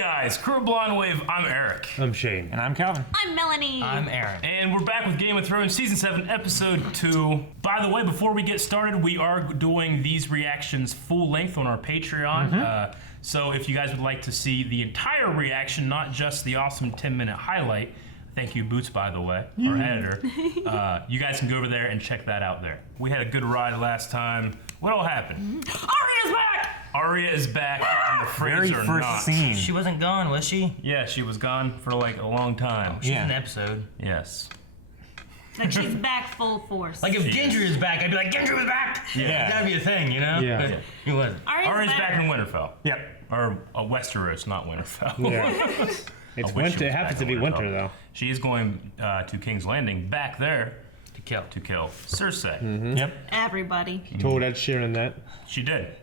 guys, Crew Blonde Wave, I'm Eric. I'm Shane. And I'm Calvin. I'm Melanie. I'm Aaron. And we're back with Game of Thrones Season 7, Episode 2. By the way, before we get started, we are doing these reactions full length on our Patreon. So if you guys would like to see the entire reaction, not just the awesome 10-minute highlight, thank you, Boots, by the way, our editor, you guys can go over there and check that out there. We had a good ride last time. What all happened? Arya's back! Arya is back, and the Very Freys are first not. scene. She wasn't gone, was she? Yeah, she was gone for like a long time. She's Yeah. in the episode. Yes. Like she's back full force. Like if She Gendry is back, I'd be like, Gendry was back! Yeah. It's gotta be a thing, you know? Yeah. But he wasn't. Arya's back in Winterfell. Yep. Or Westeros, not Winterfell. Yeah. I It's wish winter. she It was happens back to in be winter, Winterfell. though. She is going to King's Landing back there To kill. to kill Cersei. Yep. Everybody. Told Ed Sheeran that. She did.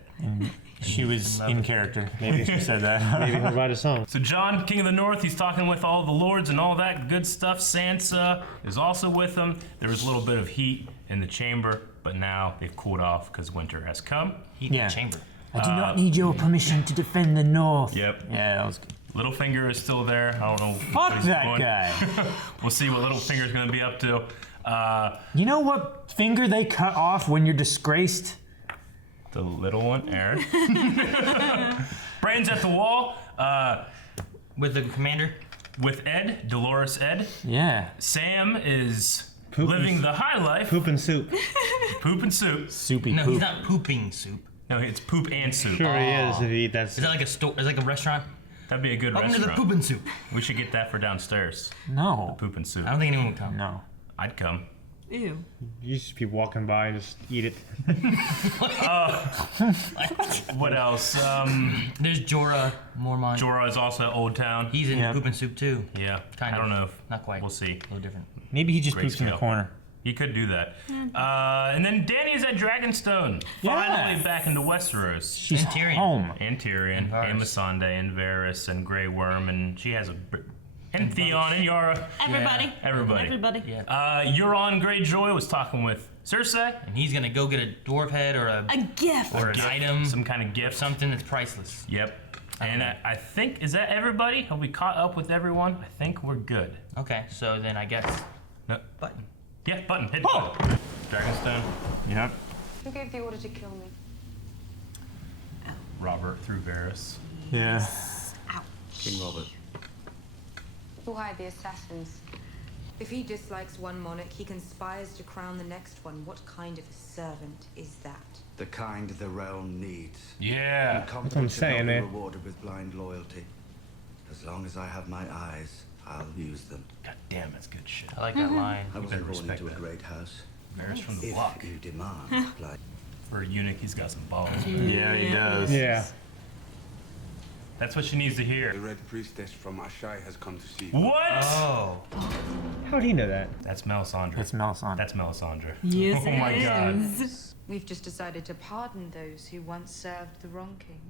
She was in character. Maybe she said that. Maybe he'll write a song. So Jon, King of the North, he's talking with all the lords and all that good stuff. Sansa is also with him. There was a little bit of heat in the chamber, but now they've cooled off because winter has come. Heat in Yeah. the chamber. I do not need your permission to defend the North. Yep. Yeah, that was good. Littlefinger is still there. I don't know what Fuck he's that doing. guy. We'll see what Littlefinger's going to be up to. You know what finger they cut off when you're disgraced? The little one, Aaron. Brains at the wall With the commander. with Ed, Dolores Ed. Yeah. Sam is Poop living and- the high life. Poop and soup. Poop and soup. Soupy No, poop. he's not pooping soup. No, it's poop and soup. Sure he is if he eat that. Is that like a store? Is it like a restaurant? That'd be a good Welcome to the restaurant. pooping soup. We should get that for downstairs. No. Poop and soup. I don't think anyone would come. No. I'd come. Ew. You just be walking by and just eat it. What else? There's Jorah Mormont. Jorah is also at Old Town. He's in Yeah. pooping soup too. Yeah. Kind I of. don't know if Not quite. we'll see. A little different. Maybe he just poops in the Grayscale. corner. He could do that. And then Dany is at Dragonstone. Finally back into Westeros. She's And Tyrion. home. And Tyrion, And Varys. and Missandei, and Varys, and Grey Worm, and she has and Theon, and Yara. Everybody. Everybody. Everybody. Yeah. Euron Greyjoy was talking with Cersei. And he's gonna go get a dwarf head or A gift. or an item, Some kind of gift. something that's priceless. Yep. And I think, is that everybody? Have we caught up with everyone? I think we're good. Okay, so then I guess No. button. Yeah, button. Hit button. Dragonstone. Yep. Who gave the order to kill me? Robert through Varys. Yeah. King Robert. Who hired the assassins? If he dislikes one monarch, he conspires to crown the next one. What kind of servant is that? The kind the realm needs. Yeah. Confidence I'm should saying, not be eh? rewarded with blind loyalty. As long as I have my eyes, I'll use them. God damn, that's good shit. I like that line. I wasn't better born respect into a that. great house. Varys from the If block. you demand blind. For a eunuch, he's got some balls. Yeah, he does. Yeah. That's what she needs to The hear. Red Priestess from Ashai has come to see you. What? Oh. How'd he know that? That's Melisandre. That's Melisandre. That's Melisandre. Yes, Oh my god. is. We've just decided to pardon those who once served the wrong king.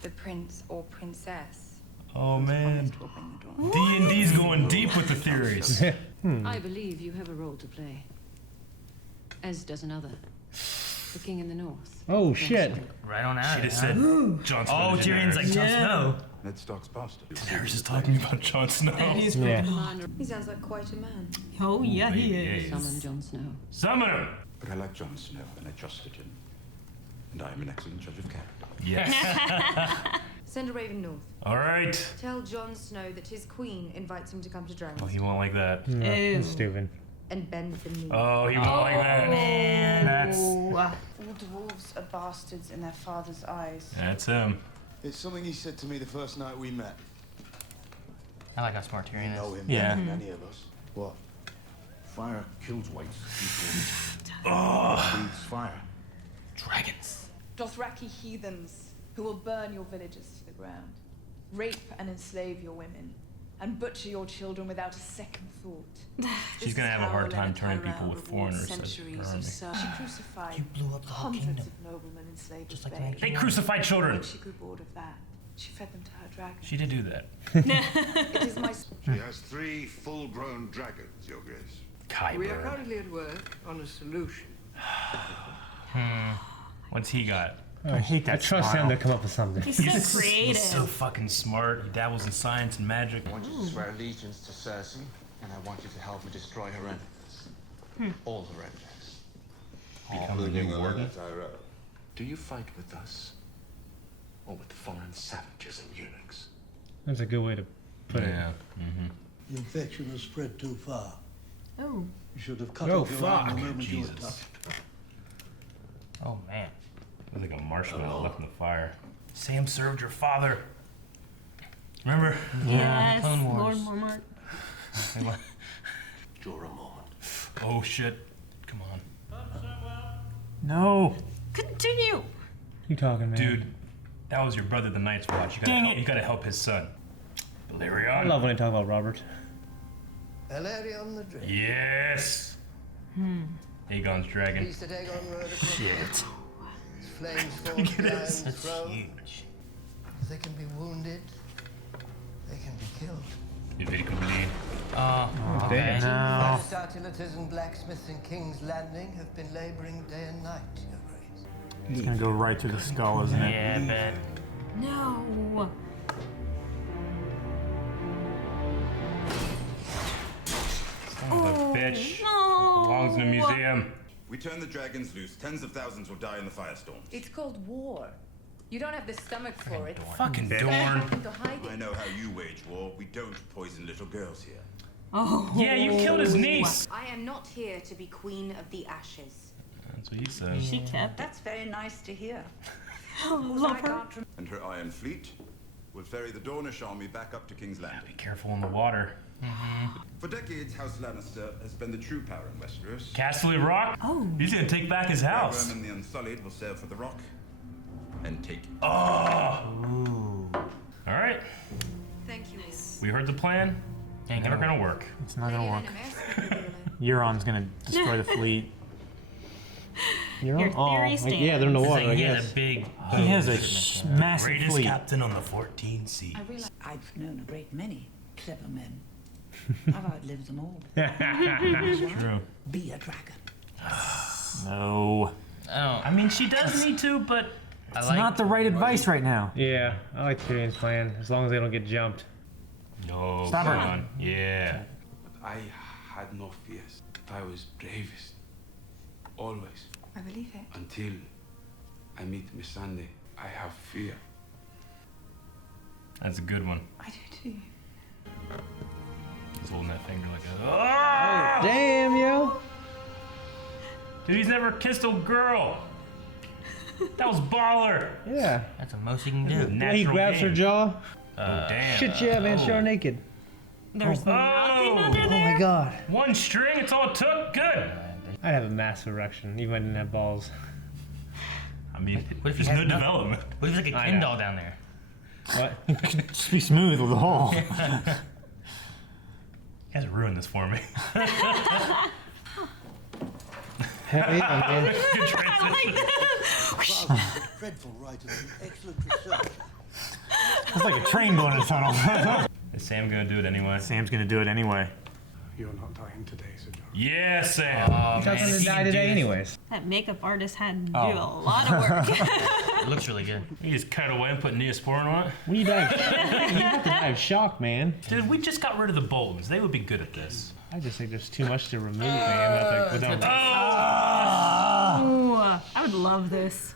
The prince or princess. Oh man. Will bring the dawn. D&D's going deep with the theories. I believe you have a role to play. As does another. The king in the north. Oh shit. Right on out. She just said Jon Snow. Oh, to Tyrion's like Daenerys. Jon Snow. Ned Stark's bastard. Daenerys is talking about Jon Snow. Yeah. He sounds like quite a man. Oh, yeah, he Yeah, is. Summon Jon Snow. Summon him. But I like Jon Snow and I trusted him. And I am an excellent judge of character. Yes. Send a raven north. All right. Tell Jon Snow that his queen invites him to come to Oh, Dragonstone he won't like that. No, Ew. that's stupid. and bend the knee. Oh, he won't like that. Man. That's Oh, All dwarves are bastards in their father's eyes. That's him. It's something he said to me the first night we met. I like how smart Tyrion Know is. him Yeah. better than any of us. What? Fire kills whites. Breathes fire. Dragons. Dothraki heathens who will burn your villages to the ground, rape and enslave your women, and butcher your children without a second thought. She's gonna have a hard time turning people with foreigners. Says Centuries Bernie. of She service. crucified You blew up the whole hundreds kingdom. of noblemen and slaves Just at like bay. Ned They crucified children. When she grew bored of that, she fed them to her dragons. She did do that. It is my She has 3 full-grown dragons, Your Grace. We are Kyber. currently at work on a solution. What's he got? I hate that I trust smile. him to come up with something. He's so creative. He's so fucking smart. He dabbles in science and magic. I want you to swear allegiance to Cersei, and I want you to help me destroy her enemies. All her enemies. Become the new warden. Do you fight with us? Or with the foreign savages and eunuchs? That's a good way to put it. Yeah. The infection has spread too far. Oh. You should have cut Oh, off your arm the fuck. moment you were Jesus. touched. Oh man. It was like a marshmallow left in the fire. Sam served your father. Remember? Yes. Clone Wars. Lord Mormont. Jorah moment. Oh shit. Come on. No. Continue. You talking, man? Dude, that was your brother the Night's Watch. You gotta help his son. Valerion. I love when they talk about Robert. Valerion the Dread. Yes. Aegon's dragon. Feast at Aegon Road across Shit. His flames fall Look at from the this. Iron Throne. Huge. They can be wounded. They can be killed. If it could bleed. Oh, okay. damn. No. Most artilators and blacksmiths in King's Landing have been laboring day and night, Your Grace. It's gonna go right through the skull, isn't it? Yeah, I bet. No. Son of a bitch. No. Belongs in a museum. We turn the dragons loose. Tens of thousands will die in the firestorm. It's called war. You don't have the stomach for it. Fucking Dorn. Into hiding. I know how you wage war. We don't poison little girls here. Oh. Yeah, you killed his niece. I am not here to be queen of the ashes. That's what he said. She kept it. That's very nice to hear. Love her. And her iron fleet will ferry the Dornish army back up to King's Landing. Be careful in the water. For decades, House Lannister has been the true power in Westeros. Casterly Rock? Oh. He's gonna take back his house. Roman the Unsullied will sail for the Rock and take it. Oh! Alright, Thank you. we heard the plan. Ain't never gonna work. It's not gonna work. Euron's gonna destroy the fleet. You're Your on? theory Oh, stands. yeah, they're in the It's water, like I he had guess. a big. He has a boat. massive Greatest fleet. captain on the 14 seas. I've known a great many clever men. I've outlived them all. True. Be a dragon. No. Oh, I mean, she does need to, but I It's like. not the right advice right now. Yeah, I like Tyrion's plan, as long as they don't get jumped. no. Stop come her. on. Yeah. I had no fears. I was bravest. Always. I believe it. Until I meet Miss Sunday, I have fear. That's a good one. I do too. He's holding that finger like a. Oh! Damn, yo! Dude, he's never kissed a girl. That was baller. Yeah. That's the most you can do. When he grabs her jaw. Oh, damn. Shit, yeah, man, show her naked. There's nothing under Oh there. my god. One string, it's all it took. Good. I'd have a massive erection, even if I didn't have balls. I mean, What if he there's has no nothing? development. What if he's like a I Ken know. doll down there? What? Just be smooth with the hole. You guys ruined this for me. Hell yeah, man. Good transition. Dreadful writer and excellent researcher. It's like a train going in a tunnel. Is Sam gonna do it anyway? Sam's gonna do it anyway. You're not dying today, Sir John. Yeah, Sam. Oh He's man, not gonna if he die can do today this- anyways. That makeup artist had to do Oh. a lot of work. It looks really good. You just cut away and put Neosporin on it. When you die of, you have to die of shock, man. Dude, we just got rid of the Boltons. They would be good at this. I just think there's too much to remove, man. Without Ooh, I would love this.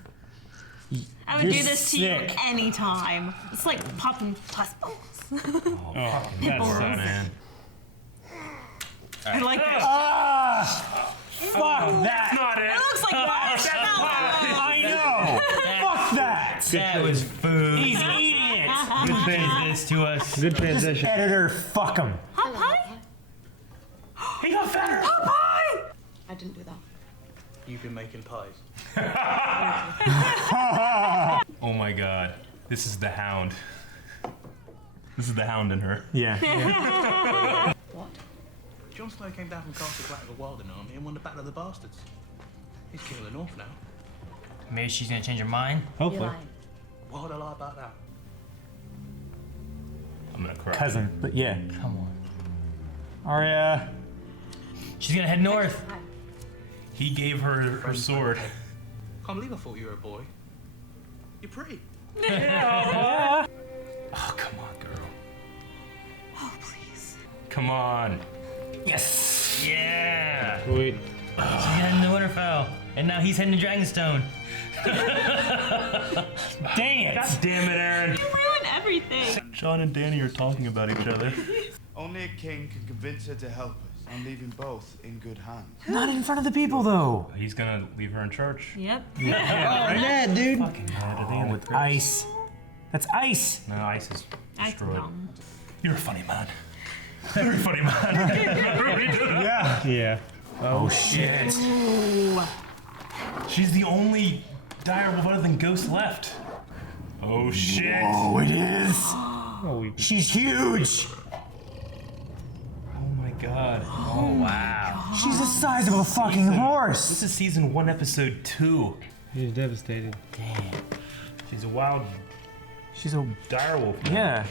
I would You're do this to you sick. anytime. It's like popping pus balls. Oh, that Pimples. sucks, man. I like that. Fuck that! That's not it. It looks like that. I know! Fuck that! That was food. He's eating it! Good Did this to us. Good transition. Editor, fuck him. Hot pie? He got fatter. Hot pie! I didn't do that. You've been making pies. Oh my god. This is the Hound. This is the Hound in her. Yeah. What? Jon Snow came down from Castle Black with a Wilden army and won the Battle of the Bastards. He's king of the North now. Maybe she's gonna change her mind. Hopefully. Why would I lie about that? I'm gonna cry. Cousin, but yeah. Come on. Arya. She's gonna head north. He gave her her sword. Can't believe I thought you were a boy. You're pretty. Yeah. Oh, come on, girl. Oh, please. Come on. Yes. Yeah. Wait. So he's heading to Winterfell, and now he's heading to Dragonstone. Dang it! God damn it, Aaron. You ruined everything. John and Danny are talking about each other. Only a king can convince her to help us. I'm leaving both in good hands. Not in front of the people, though. He's gonna leave her in church. Yep. Yeah, right? Ned, dude. Fucking Ned at the end with ice. That's ice. No, ice is Ice destroyed. dumb. You're a funny man. Very funny man. Yeah. Oh, shit. Ooh. She's the only direwolf other than Ghost left. Oh shit. Oh, it is. Oh, She's huge. Oh my god. Oh wow. She's the size of a fucking horse. This is season 1, episode 2. He's devastated. Damn. She's a wild. She's a direwolf. Yeah.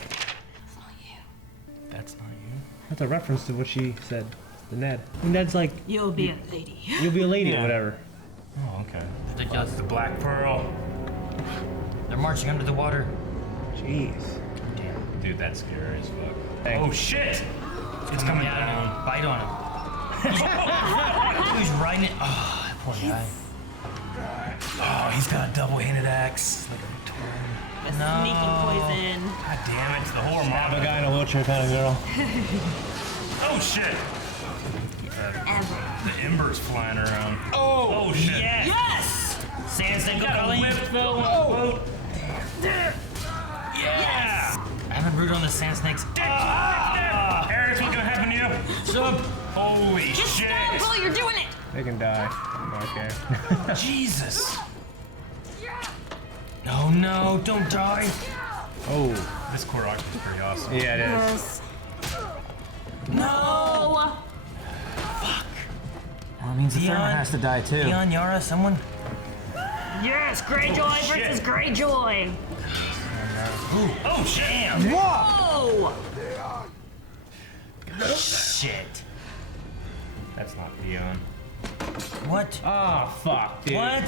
That's not you. That's a reference to what she said to Ned. And Ned's like, You'll be a lady. you'll be a lady Yeah. or whatever. Oh, okay. Ridiculous. The Black Pearl. They're marching under the water. Jeez. Damn. Dude, that's scary as fuck. Hey. Oh shit! It's coming down. Bite on him. He's riding it. Oh, that poor guy. Oh, he's got a double-handed axe. Like a twin. Sneaking poison. God damn it, it's the horror Have a mob. guy in a wheelchair kind of girl. Oh shit! Ever. The embers flying around. Oh shit! Yes. Yes! Sand snake, go Got a Colleen. whip though. Oh. Yeah. I haven't rooted on the sand snakes. Aaron, what's gonna happen to you? Sub. Holy Just shit! stop while you're doing it. They can die. I don't care. Jesus! No, no, don't die. Oh. This choreography is pretty awesome. Yeah, it is. Yes. No. Well, it means the third one has to die, too. Theon, Yara, someone. Yes, Greyjoy shit. versus Greyjoy. Oh shit! Damn. Whoa! Shit. That's not Theon. What? Oh, fuck, dude. What?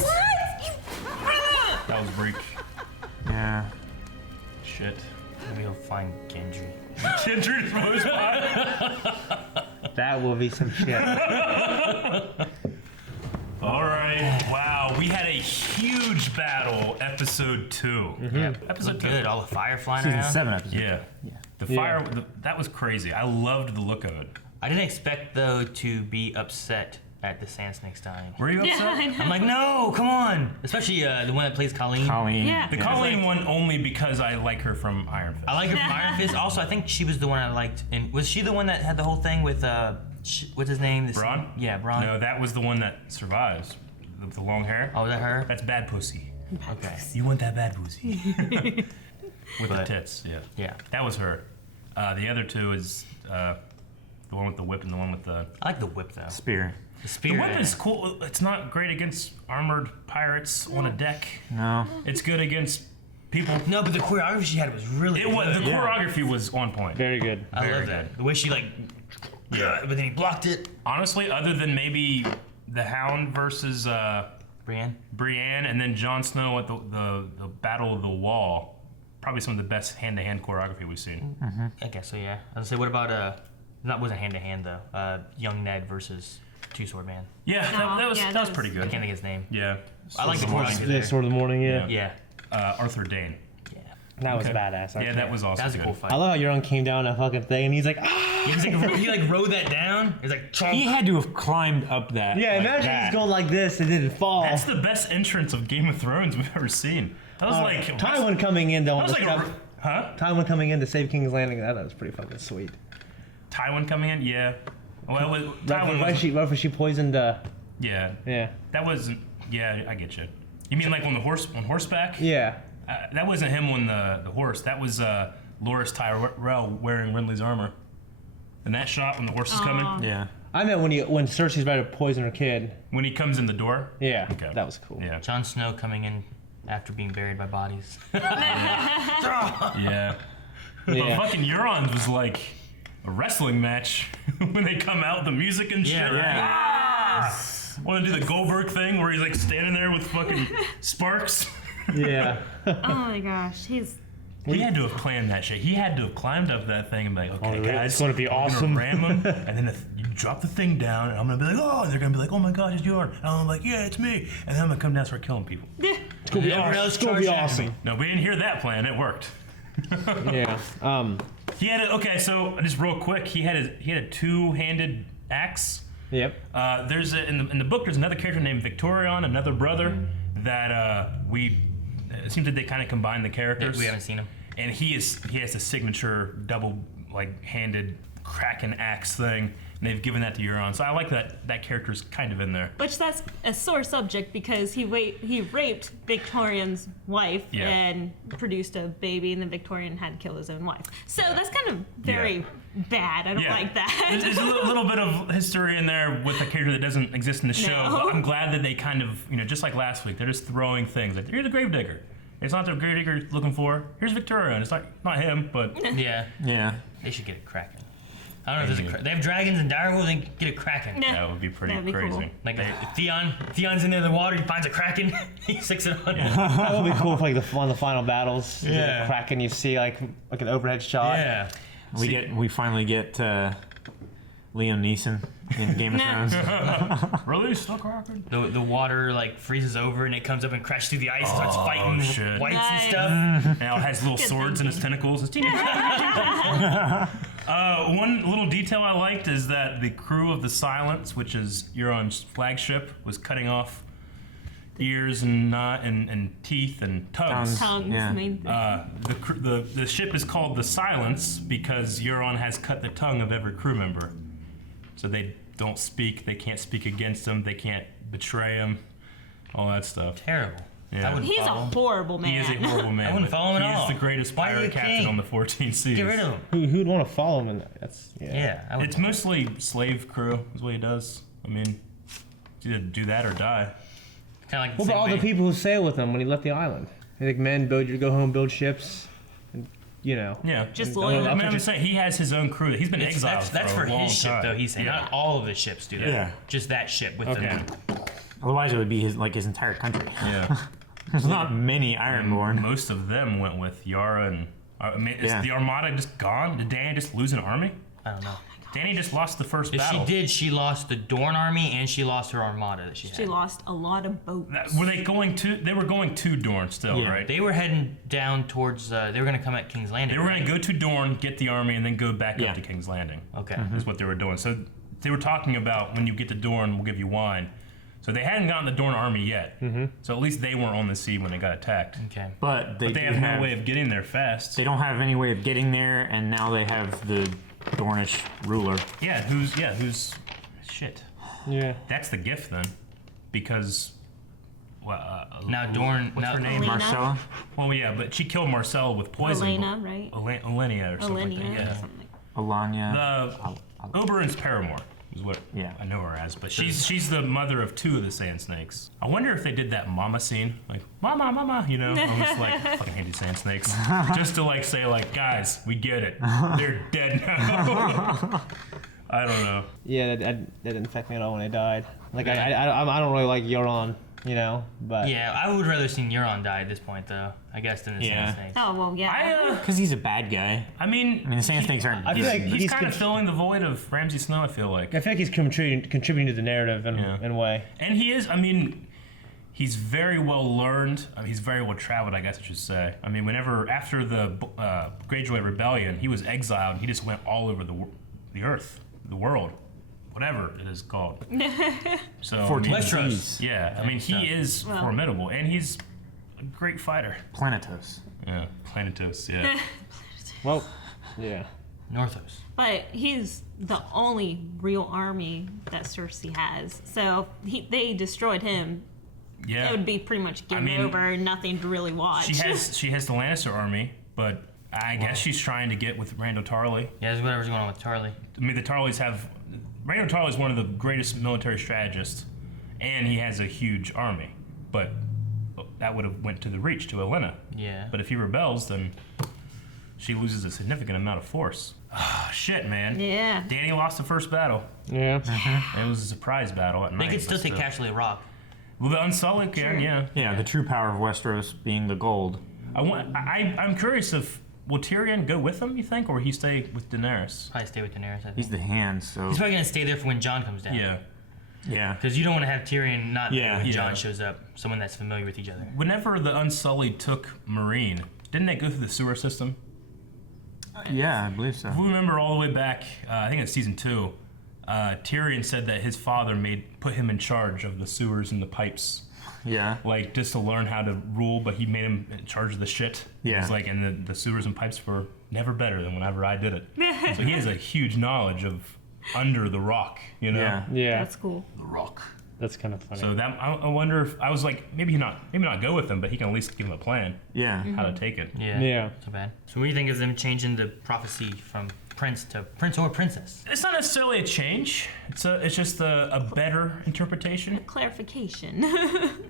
That was Breach. Yeah. Shit. Maybe we'll find Gendry. Gendry's most That will be some shit. Alright. Wow, we had a huge battle, episode 2. Yeah, Episode 2. good. All the fire flying Season around. 7 episode. Yeah. The fire, that was crazy. I loved the look of it. I didn't expect though to be upset at the sand snakes dying. Were you upset? Yeah, I know. I'm like, no, come on. Especially the one that plays Colleen. Colleen. Yeah. The Colleen one only because I like her from Iron Fist. I like her from Iron Fist. Also, I think she was the one I liked. And was she the one that had the whole thing with what's his name? Bronn? Yeah, Bronn. No, that was the one that survives. The long hair. Oh, is that her? That's bad pussy. Okay. You want that bad pussy. With the But- tits, yeah. Yeah. That was her. The other two is the one with the whip and the one with the... I like the whip though. Spear. The spear. The whip is cool. It's not great against armored pirates on a deck. No. It's good against people. No, but the choreography she had was really It good. was, the choreography was on point. Very good. I Very love that. good. The way she like, Yeah. but then he blocked it. Honestly, other than maybe the Hound versus Brienne. and then Jon Snow at the Battle of the Wall, probably some of the best hand-to-hand choreography we've seen. I guess so. Yeah. I was gonna say, what about that wasn't hand to hand though. Young Ned versus Two Sword Man. Yeah, that was pretty I good. can't think of his name. Yeah. I like the choreography The there. Sword of the Morning, yeah. Yeah. Arthur Dane. That was Okay. badass. Yeah, that was also That was a good. cool fight. I love how Euron came down that fucking thing and he's like, ah! He like rode that down. He's like, chomp. He had to have climbed up that. Yeah, like imagine that. he's going like this and didn't fall. That's the best entrance of Game of Thrones we've ever seen. That was like Tywin coming in though. That was like stuff. huh? Tywin coming in to save King's Landing. That was pretty fucking sweet. Tywin coming in, yeah. Well, it was, Tywin Right was, before she poisoned. yeah. Yeah. That wasn't. Yeah, I get you. You mean like on horseback? Yeah. That wasn't him on the horse. That was Loras Tyrell wearing Renly's armor. And that shot when the horse is coming. Yeah. I meant when Cersei's about to poison her kid. When he comes in the door. Yeah. Okay. That was cool. Yeah. Jon Snow coming in after being buried by bodies. Yeah. But fucking Euron's was like a wrestling match when they come out, the music and shit. Yeah. Want to do the Goldberg thing where he's like standing there with fucking sparks? Yeah. Oh my gosh, he's. He had to have planned that shit. He had to have climbed up that thing and be like, okay, guys, it's gonna be we're awesome. gonna ram him, and then you drop the thing down, and I'm gonna be like, oh, and they're gonna be like, oh my gosh, it's yours. And I'm like, yeah, it's me. And then I'm gonna come down and start killing people. It's gonna be awesome. It's gonna be awesome. No, we didn't hear that plan. It worked. Yeah. He had okay. So just real quick, he had a two-handed axe. Yep. There's in the book. There's another character named Victorion, another brother that it seems that they kind of combined the characters. We haven't seen him. And he has a signature double handed Kraken axe thing, and they've given that to Euron. So I like that character's kind of in there. Which that's a sore subject because he raped Victorian's wife and produced a baby, and then Victorian had to kill his own wife. So that's kind of very bad. I don't like that. There's a little bit of history in there with a character that doesn't exist in the show. No. But I'm glad that they kind of, just like last week, they're just throwing things. Like, here's a gravedigger. It's not the gravedigger you're looking for. Here's Victorian. It's not him, but Yeah. They should get a Kraken. I don't know if there's they have dragons and direwolves and get a Kraken. That would be pretty crazy. Cool. Like Theon's in there in the water, he finds a Kraken, he sticks it on. That would be cool if one of the final battles. Yeah. The Kraken, you see like an overhead shot. Yeah. We finally get Liam Neeson in Game of Thrones. Release the Kraken. The water freezes over and it comes up and crashes through the ice and starts fighting shit. whites and Nice. stuff. Now it has little swords in its tentacles. It's teeny. One little detail I liked is that the crew of the Silence, which is Euron's flagship, was cutting off ears and teeth and tongues. Main thing. The ship is called the Silence because Euron has cut the tongue of every crew member, so they don't speak. They can't speak against him. They can't betray him. All that stuff. Terrible. Yeah. He's a horrible man. He is a horrible man. I wouldn't follow him at all. He is the greatest Why are pirate you captain king? on the 14 seas. Get rid of him. Who'd want to follow him? That's Yeah. It's mostly slave crew is what he does. I mean, it's either do that or die. Kind of like What about all the people who sailed with him when he left the island? I think men go home, build ships, and Yeah. Just I loyal. mean, I'm saying he has his own crew. He's been exiled That's for for a long his ship, time. though. He's saying not all of the ships do that. Yeah. Just that ship with Okay. them. Otherwise, it would be his entire country. Yeah. There's not many Ironborn. Most of them went with Yara and. I mean, is Yeah. the Armada just gone? Did Dany just lose an army? I don't know. Dany just lost the first If battle. she did, she lost the Dorne army and she lost her armada that she had. She lost a lot of boats. Were they going to? They were going to Dorne still, Yeah, right? they were heading down towards. They were going to come at King's Landing. They were going right? to go to Dorne, get the army, and then go back Yeah. up to King's Landing. Okay. Is what they were doing. So they were talking about when you get to Dorne, we'll give you wine. So they hadn't gotten the Dorne army yet. So at least they weren't on the sea when they got attacked. Okay. But they, But they do have no way of getting there fast. They don't have any way of getting there, and now they have the Dornish ruler. Who's shit. Yeah. That's the gift then, because. Now Dorne. What's now, her name? Elena? Marcella? Well, yeah, but she killed Marcel with poison. Elena, right? Elenia or something like that. Elenia Yeah. or something. Alanya. The Oberyn's paramour is what I know her as, but she's the mother of two of the Sand Snakes. I wonder if they did that mama scene, like mama, almost like fucking hated Sand Snakes, just to say guys, we get it, they're dead now. I don't know. Yeah, that didn't affect me at all when they died. I don't really like Euron, but yeah, I would rather seen Euron die at this point, though. I guess than the Sand Snakes. Oh well, yeah. Because he's a bad guy. I mean, the Sand Snakes aren't. I feel like he's kind of filling the void of Ramsay Snow. I feel like. I feel like he's contributing to the narrative in a way. And he is. I mean, he's very well learned. I mean, he's very well traveled, I guess I should say. I mean, after the Greyjoy Rebellion, he was exiled. He just went all over the earth, the world, whatever it is called. So Westeros. Yeah, I mean, he is formidable, and he's a great fighter. Planetos. Yeah, Planetos. Yeah. Well, yeah. Northos. But he's the only real army that Cersei has. So they destroyed him. Yeah. It would be pretty much game over, nothing to really watch. She has the Lannister army, but I guess she's trying to get with Randall Tarly. Yeah, there's whatever's going on with Tarly. I mean, the Tarlys have... Randall Tarly is one of the greatest military strategists, and he has a huge army. But that would have went to the Reach, to Olenna. Yeah. But if he rebels, then she loses a significant amount of force. Ah, shit, man. Yeah. Dany lost the first battle. Yeah. It was a surprise battle at night. They could still but take Castle Rock. Well, the Unsullied can, yeah. Yeah, the true power of Westeros being the gold. I'm curious if will Tyrion go with him, you think, or he stay with Daenerys? Probably stay with Daenerys. I think. He's the hand, so He's probably gonna stay there for when Jon comes down. Yeah. Yeah. Because you don't want to have Tyrion not there Yeah. when Yeah. Jon shows up. Someone that's familiar with each other. Whenever the Unsullied took Meereen, didn't they go through the sewer system? Yeah, I believe so. If we remember all the way back, I think it's season 2, Tyrion said that his father put him in charge of the sewers and the pipes. Yeah. Like, just to learn how to rule, but he made him in charge of the shit. Yeah. He's like, and the sewers and pipes were never better than whenever I did it. So he has a huge knowledge of under the rock, you know? Yeah. Yeah. That's cool. The rock. That's kind of funny. So that I wonder if I was like maybe not go with him, but he can at least give him a plan. Yeah. How to take it. Yeah. Yeah. So bad. So what do you think of them changing the prophecy from prince to prince or princess? It's not necessarily a change. It's just a better interpretation. Clarification.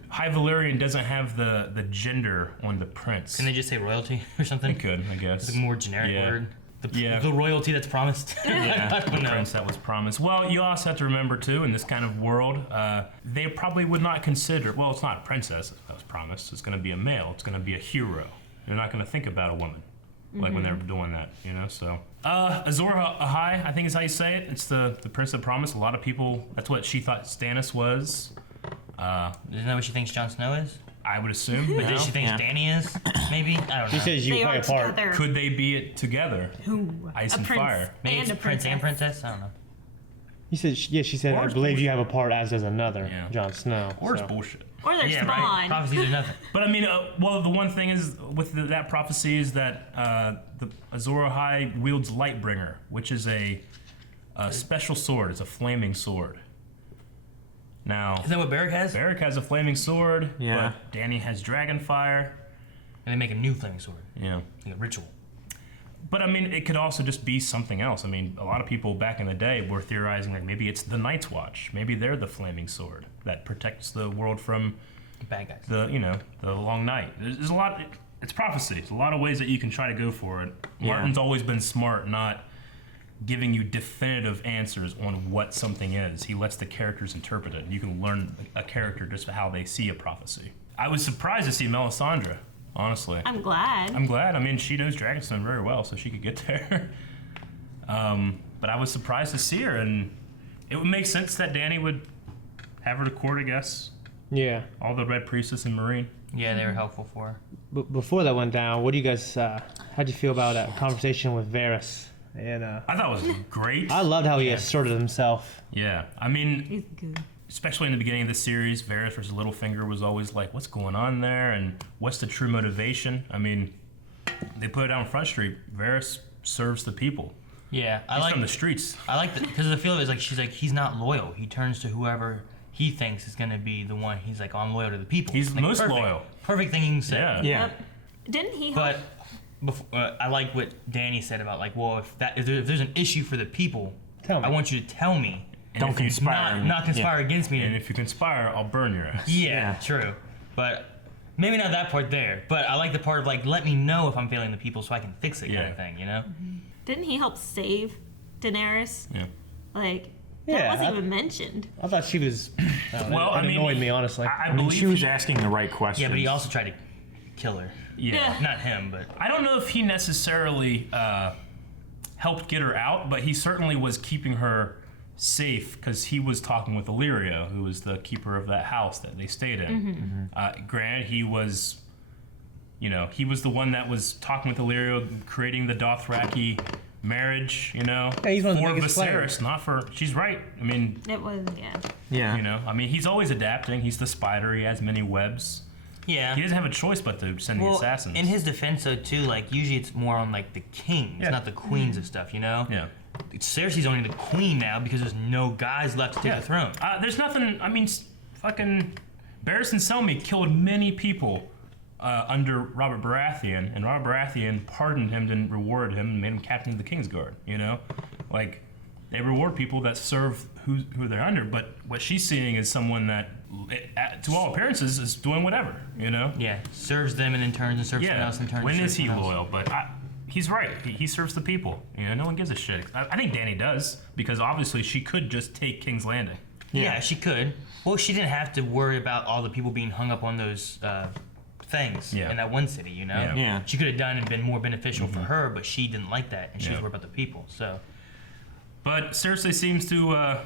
High Valyrian doesn't have the gender on the prince. Can they just say royalty or something? They could, I guess. It's a more generic Yeah. word. Yeah. The royalty that's promised. Yeah, I don't the know. prince that was promised. Well, you also have to remember too, in this kind of world, they probably would not consider. Well, it's not a princess that was promised. It's going to be a male. It's going to be a hero. They're not going to think about a woman, like when they're doing that, you know. So, Azor Ahai, I think is how you say it. It's the prince that promised. A lot of people. That's what she thought Stannis was. Isn't that what she thinks Jon Snow is? I would assume. But she thinks Dany is? Maybe? I don't know. She says you They play are a part. together. Could they be it together? Ice A and prince fire. Maybe and it's a prince and princess. princess? I don't know. He said, she said, I believe you have a part, as does another, Yeah. Jon Snow. Or it's so. bullshit. Or they're Yeah, right. spawn. Prophecies are nothing. But I mean, well, the one thing is with that prophecy is that the Azor Ahai wields Lightbringer, which is a special sword. It's a flaming sword. Now, Is that what Beric has? Beric has a flaming sword. Yeah. But Dany has dragon fire. And they make a new flaming sword. Yeah. Like a ritual. But I mean, it could also just be something else. I mean, a lot of people back in the day were theorizing like maybe it's the Night's Watch. Maybe they're the flaming sword that protects the world from Bad guys. the long night. There's a lot. It's prophecy. There's a lot of ways that you can try to go for it. Yeah. Martin's always been smart, not giving you definitive answers on what something is. He lets the characters interpret it. You can learn a character just how they see a prophecy. I was surprised to see Melisandre, honestly. I'm glad. I'm glad. I mean, she knows Dragonstone very well, so she could get there. But I was surprised to see her, and it would make sense that Dany would have her to court, I guess. Yeah. All the Red Priestess and Meereen. Yeah, they were helpful for her. But before that went down, what do you guys, how'd you feel about that conversation with Varys? And I thought it was great. I loved how he asserted himself. Yeah, I mean, He's good. especially in the beginning of the series, Varys versus Littlefinger was always like, what's going on there, and what's the true motivation? I mean, they put it out on Front Street. Varys serves the people. Yeah, He's from the streets. I like that because the feel is like she's like he's not loyal. He turns to whoever he thinks is gonna be the one. He's like, I'm loyal to the people. He's like, most perfect. loyal. Perfect thing you can say. Yeah. Yeah. Didn't he? But I like what Dany said about like, well, if there's an issue for the people, Tell me. I want you to tell me. And Don't if you- conspire. Not conspire against me. And if you conspire, I'll burn your ass. Yeah, true. But maybe not that part there. But I like the part of like, let me know if I'm failing the people so I can fix it kind of thing, you know? Didn't he help save Daenerys? Yeah. Like that Yeah, wasn't I- even mentioned. I thought she was. Well, it annoyed me, honestly. I I mean, believe she was asking the right questions. Yeah, but he also tried to kill her. Yeah. Not him, but I don't know if he necessarily helped get her out, but he certainly was keeping her safe because he was talking with Illyrio, who was the keeper of that house that they stayed in. Granted, he was, he was the one that was talking with Illyrio, creating the Dothraki marriage, Yeah, he's one of the for biggest Viserys, players. not for. She's right. I mean, It was yeah. Yeah. I mean, he's always adapting. He's the spider. He has many webs. yeah. He doesn't have a choice but to send the assassins. In his defense, though, too, like usually it's more on like the kings, Yeah. not the queens and stuff. You know? Yeah. Cersei's only the queen now because there's no guys left to take the throne. There's nothing. I mean, fucking Barristan Selmy killed many people under Robert Baratheon, and Robert Baratheon pardoned him and rewarded him and made him captain of the Kingsguard. Like they reward people that serve who they're under. But what she's seeing is someone that, to all appearances, is doing whatever. Yeah, serves them and then turns and serves someone else and turns. When and is serves he someone else. loyal? But he's right. He serves the people. No one gives a shit. I think Dany does because obviously she could just take King's Landing. Yeah, she could. Well, she didn't have to worry about all the people being hung up on those things in that one city, you know? Yeah. She could have done and been more beneficial for her, but she didn't like that, and she was worried about the people, so. But Cersei seems to,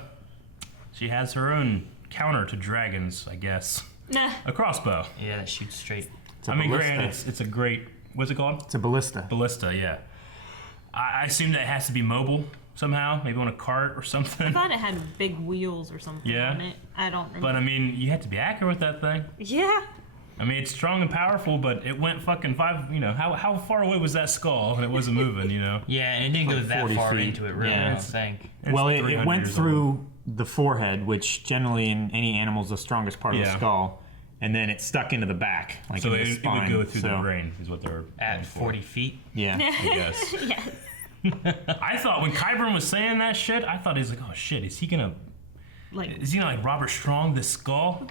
she has her own counter to dragons, I guess. Nah. A crossbow. Yeah, that shoots straight. It's a ballista. Granted, it's a great, what's it called? It's a ballista. Ballista, yeah. I assume that it has to be mobile somehow, maybe on a cart or something. I thought it had big wheels or something on it. I don't remember. But I mean, you have to be accurate with that thing. Yeah. I mean, it's strong and powerful, but it went fucking 5, you know, how far away was that skull? And it wasn't moving, you know? Yeah, and it didn't go that far into it, really, I don't think. Well, it went through the forehead, which generally in any animal is the strongest part of the skull, and then it stuck into the back, like so in the spine. It would go through the brain, is what they're at 40 feet. Yeah, I guess. Yes. I thought when Qyburn was saying that shit, I thought he's like, oh shit, is he gonna like Robert Strong the skull?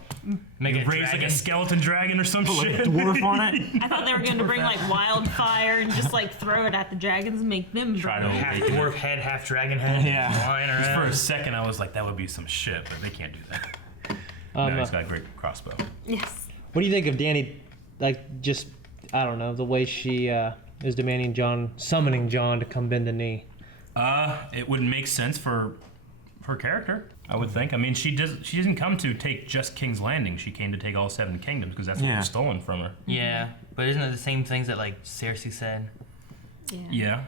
Make it raise like a skeleton dragon or some shit? Like a dwarf on it? I thought they were going to bring like wildfire and just like throw it at the dragons and make them Try burn. to Half dwarf head, half dragon head. Yeah. Flying Just around. for a second, I was like, that would be some shit, but they can't do that. No, he's got a great crossbow. Yes. What do you think of Dany? Like, just I don't know the way she is demanding summoning Jon to come bend the knee. It would make sense for her character, I would think. I mean, she doesn't come to take just King's Landing. She came to take all 7 kingdoms because that's what was stolen from her. Yeah, but isn't it the same things that like Cersei said? Yeah.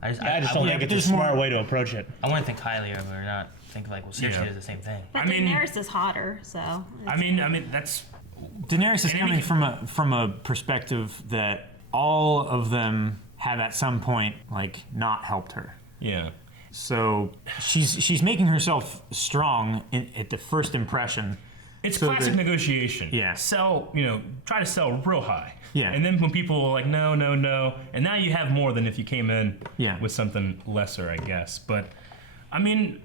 I just don't think it's a smart way to approach it. I want to think highly of her, not think like, well, Cersei does the same thing. But Daenerys is hotter, so. I mean, that's Daenerys is coming from a perspective that all of them have at some point like not helped her. Yeah. So she's making herself strong at the first impression. It's classic negotiation. Yeah. Sell, try to sell real high. Yeah. And then when people are like, no, and now you have more than if you came in with something lesser, I guess. But, I mean,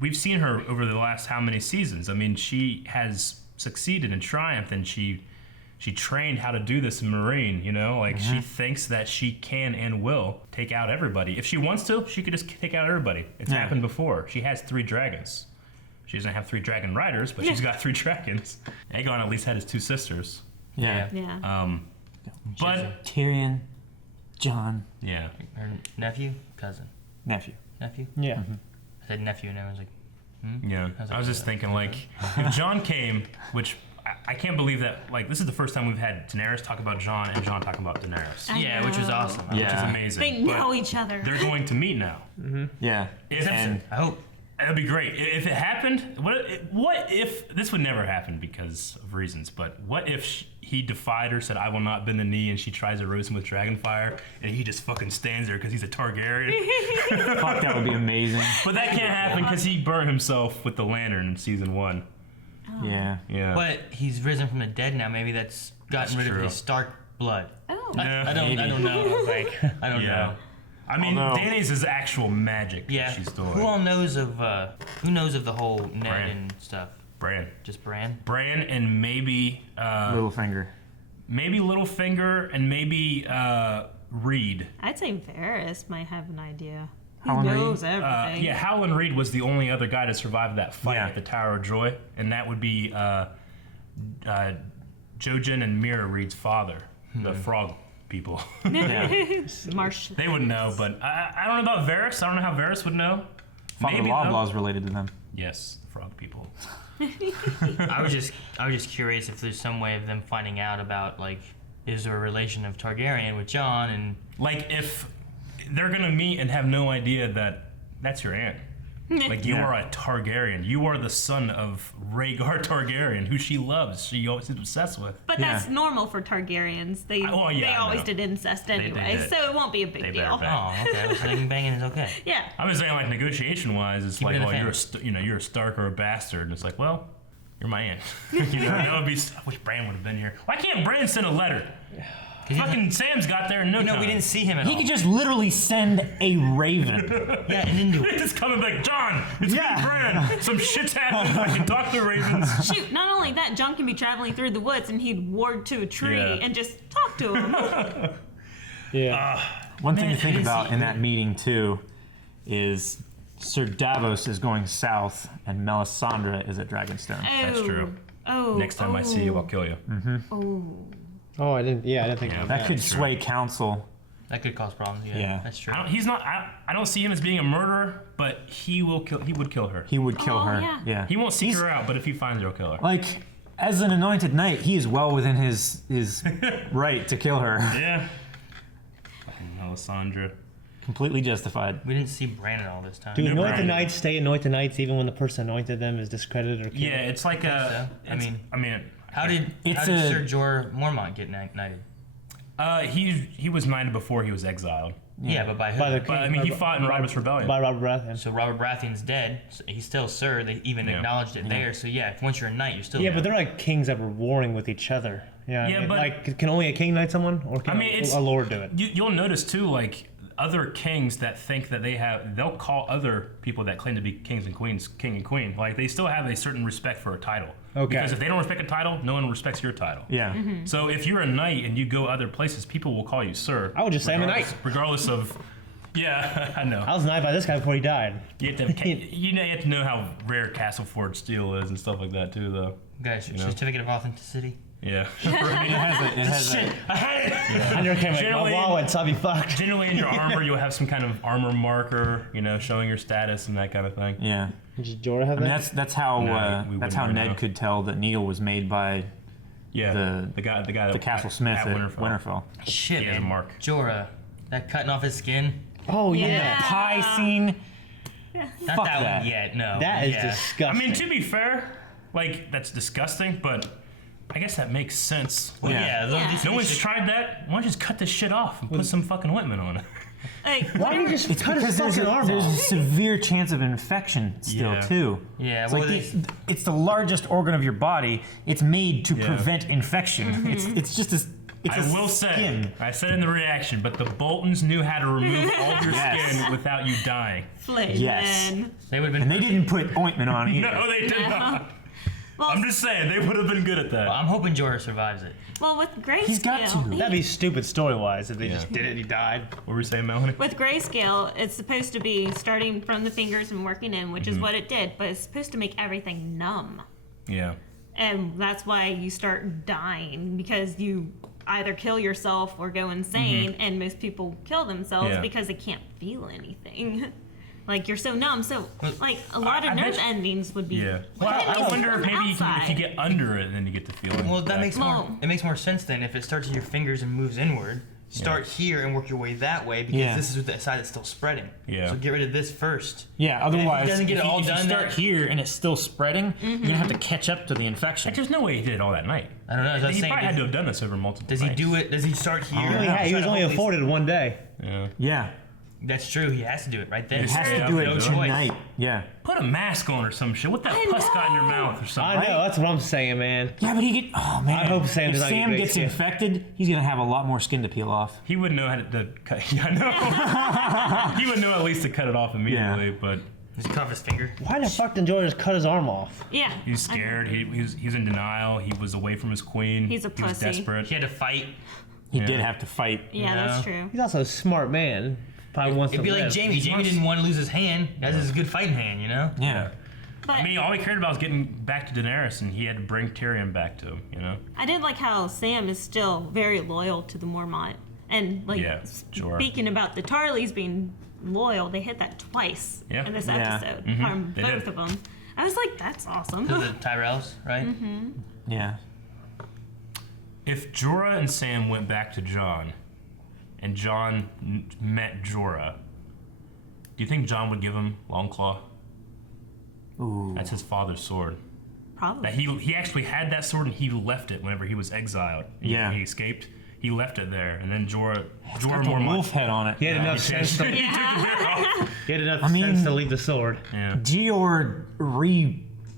we've seen her over the last how many seasons? I mean, she has succeeded and triumphed, and she trained how to do this in Marine, she thinks that she can and will take out everybody. If she wants to, she could just take out everybody. It's happened before. She has 3 dragons. She doesn't have 3 dragon riders, but she's got 3 dragons. Aegon at least had his 2 sisters. Yeah. But Tyrion, Jon. Yeah. Her nephew? Cousin? Nephew. Nephew? Yeah. I said nephew and everyone's like, Yeah. I was just thinking, if Jon came, which I can't believe that, this is the first time we've had Daenerys talk about Jon and Jon talking about Daenerys. Yeah, which was awesome. Which is amazing. They know each other. They're going to meet now. Mm-hmm. Yeah. I hope. That'd be great. If it happened, what if, this would never happen because of reasons, but what if he defied her, said, I will not bend the knee, and she tries to roast him with dragonfire, and he just fucking stands there because he's a Targaryen? Fuck, that would be amazing. But that can't happen because he burned himself with the lantern in season 1. Yeah. Yeah. But he's risen from the dead now. Maybe that's gotten rid of his Stark blood. Oh. I don't know. I don't know. I mean, Dany's is actual magic that she's doing. Who knows of the whole Ned Bran. and stuff? Bran. Just Bran? Bran and maybe Littlefinger. Maybe Littlefinger and maybe Reed. I'd say Varys might have an idea. He Howland knows Reed? everything. Howland Reed was the only other guy to survive that fight at the Tower of Joy, and that would be Jojen and Mira Reed's father, the frog people. Marsh. They wouldn't know, but I don't know about Varys. I don't know how Varys would know. Father Loblaw is related to them. Yes, the frog people. I was just curious if there's some way of them finding out about is there a relation of Targaryen with Jon and if they're gonna meet and have no idea that that's your aunt. You are a Targaryen. You are the son of Rhaegar Targaryen, who she loves. She always is obsessed with. But that's normal for Targaryens. They always did incest anyway, did. so it won't be a big deal. Oh, okay. So banging is okay. Yeah. I was saying, negotiation-wise, it's you're a Stark or a bastard, and it's well, you're my aunt. That would be. I wish Bran would have been here. Why can't Bran send a letter? Fucking Sam's got there in no time. We didn't see him at all. He could just literally send a raven. Yeah, and into it. Just coming back, Jon, it's me, Bran. Some shit's happened. I can talk to ravens. Shoot, not only that, Jon can be traveling through the woods and he'd ward to a tree and just talk to him. One thing to think about in that meeting, too, is Sir Davos is going south, and Melisandre is at Dragonstone. That's true. Oh. Next time I see you, I'll kill you. Oh, I didn't think of That could sway council. That could cause problems. Yeah, Yeah. that's true. He's not. I don't see him as being a murderer, but he will kill. He would kill her. He would kill her. yeah. He won't seek her out, but if he finds her, he'll kill her. Like, as an anointed knight, he is well within his right to kill her. Yeah. Fucking Melisandre. Completely justified. We didn't see Brandon all this time. Do No, anointed Brian. knights stay anointed knights even when the person anointed them is discredited or killed? Yeah, it's like a. so. I mean, How did Sir Jorah Mormont get knighted? he was knighted before he was exiled. Yeah, but by who? By the But I mean, he fought in Robert's Rebellion. By Robert Baratheon. So Robert Baratheon's dead. So he's still Sir. They even acknowledged it there. So yeah, once you're a knight, you're still. Yeah, but they're like kings that were warring with each other. Yeah, Yeah, but- like, can only a king knight someone, or can a lord do it? You'll notice too, like other kings that think that they'll call other people that claim to be kings and queens king and queen. Like they still have a certain respect for a title. Okay. Because if they don't respect a title, no one respects your title. Yeah. So if you're a knight and you go other places, people will call you sir. I would just say I'm a knight. Regardless of. Yeah, I know. I was knighted by this guy before he died. You have to, you have to know how rare Castleford steel is and stuff like that too, though. Guys, certificate of authenticity. Yeah. It has Shit, I had it. I never came like, my wallet, so I'll be fucked. Generally, in your armor, you'll have some kind of armor marker, showing your status and that kind of thing. Yeah. Did Jorah have I mean, that? that's how we that's wouldn't how really Ned know. could tell that Neil was made by the guy the Castle Smith at Winterfell. Shit, He has a man. mark. Jorah, that cutting off his skin. Oh yeah. Yeah. Pie scene. Not Fuck that that. one yet. No. That is yeah. disgusting. I mean, to be fair, like that's disgusting, but I guess that makes sense. Well, Yeah. yeah. No one's tried that. Why don't you just cut this shit off and put some fucking ointment on it? Like, Why don't you just cut his Because fucking arm there's a off? severe chance of infection still Yeah. too. Yeah, It's well, like it's the largest organ of your body. It's made to prevent infection. It's just as it's I a will say, skin. I said in the reaction, but the Boltons knew how to remove all of your Yes. skin without you dying. Flame Yes. men. They would have been. And they didn't put ointment on either. No, they did not. Well, I'm just saying, they would have been good at that. I'm hoping Jorah survives it. well, with grayscale, He's got to. That'd be stupid story-wise if they just did it and he died. What were we saying, Melanie? with grayscale, it's supposed to be starting from the fingers and working in, which is what it did, but it's supposed to make everything numb. Yeah. And that's why you start dying, because you either kill yourself or go insane, and most people kill themselves Yeah. because they can't feel anything. Like, you're so numb. So, like, a lot I of bet nerve you- endings would be... Yeah. Well, Well, I wonder if maybe if you outside. get under it, then you get the feeling. Well, that makes more. Well- It makes more sense then if it starts in your fingers and moves inward. Start here and work your way that way because Yeah. this is the side that's still spreading. Yeah. So get rid of this first. Yeah, And if he otherwise, doesn't get it all if done you start that- here and it's still spreading, you're gonna have to catch up to the infection. Like, there's no way he did it all that night. I don't know. As I was He saying, probably had does, to have done this over multiple does he nights. do it? Does he start here? He was only afforded one day. Yeah. Yeah, That's true. He has to do it right then. it has to Yeah, do it no choice. tonight. Yeah. Put a mask on or some shit. What that pus got in your mouth or something? I know, that's what I'm saying, man. Yeah, but he get. Oh man. I hope Sam if does not get Sam great gets skin. infected, he's gonna have a lot more skin to peel off. He wouldn't know how to cut. Yeah, I know. He would know at least to cut it off immediately, but Just cut off his finger. Why the fuck did Jorah just cut his arm off? Yeah. he was scared. He was in denial. He was away from his queen. He's a He was pussy. desperate. He had to fight. He Yeah. did have to fight. Yeah, that's true. He's also a smart man. Probably wants It'd to be like live. Jamie. Jamie didn't want to lose his hand. That's his good fighting hand, you know? Yeah. But I mean, all he cared about was getting back to Daenerys, and he had to bring Tyrion back to him. You know. I did like how Sam is still very loyal to the Mormont. And, like, Yeah, sure. speaking about the Tarleys being loyal, they hit that twice Yeah. in this Yeah. episode Mhm. from They both did. of them. I was like, that's awesome. To the Tyrells, right? Yeah. If Jorah and Sam went back to Jon, and Jon met Jorah, do you think Jon would give him Longclaw? Ooh. That's his father's sword. Probably. That he actually had that sword and he left it whenever he was exiled. Yeah. He escaped. He left it there, and then Jorah Got the wolf head on it. He had enough sense to, he took the bit off. he had enough I mean- sense to leave the sword. Yeah. Gior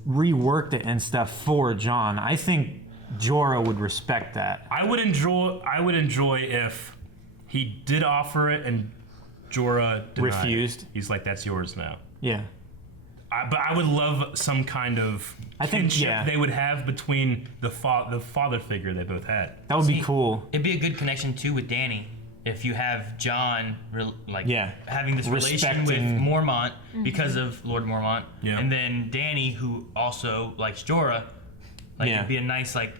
reworked it and stuff for Jon. I think Jorah would respect that. I would enjoy if he did offer it and Jorah denied it. Refused. He's like, "That's yours now." Yeah. But I would love some kind of I think, kinship yeah. they would have between the father figure they both had. That would be See, cool. It'd be a good connection too with Dany if you have Jon Yeah. having this relation with Respecting- Mormont because of Lord Mormont, Yeah. and then Dany, who also likes Jorah, Yeah. it'd be a nice like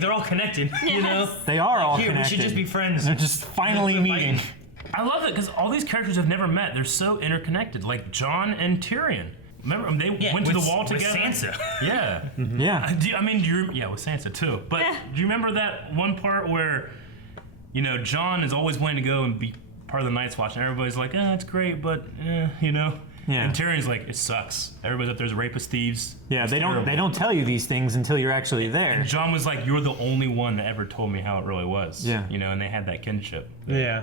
they're all connected, you know? They are all Here, connected. we should just be friends. They're just finally meeting. I love it because all these characters have never met. They're so interconnected. Like Jon and Tyrion. Remember, they went to the wall with together. Sansa. Yeah. Yeah. With Sansa too. But do you remember that one part where, Jon is always wanting to go and be part of the Night's Watch, and everybody's like, it's great, but, Yeah. And Tyrion's like, it sucks. Everybody's up there's rapist thieves. Yeah, It's they terrible. don't tell you these things until you're actually there. And Jon was like, you're the only one that ever told me how it really was. Yeah. And they had that kinship. Yeah.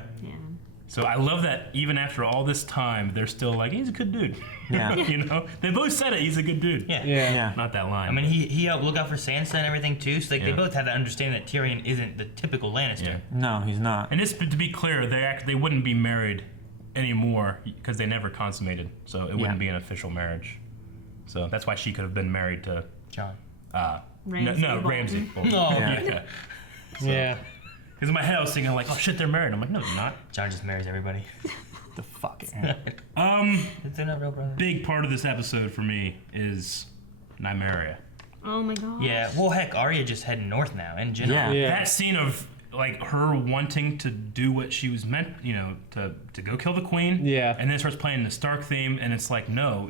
So I love that even after all this time, they're still like, he's a good dude. Yeah. They both said it, he's a good dude. Yeah. Not that line. I mean, he helped look out for Sansa and everything too. So they both had that understanding that Tyrion isn't the typical Lannister. No, he's not. And to be clear, they wouldn't be married anymore because they never consummated. So it wouldn't be an official marriage. So that's why she could have been married to Jon. Ramsay no, Bolton. Ramsay. Bolton. Oh, yeah. Yeah. Because in my head I was thinking like, oh shit, they're married. I'm like, no, they're not. Jon just marries everybody. The fuck. They're not real brothers. Big part of this episode for me is Nymeria. Oh my god. Yeah. Well, heck, Arya just heading north now in general. Yeah. That scene of like her wanting to do what she was meant, to go kill the queen. Yeah. And then it starts playing the Stark theme, and it's like, no,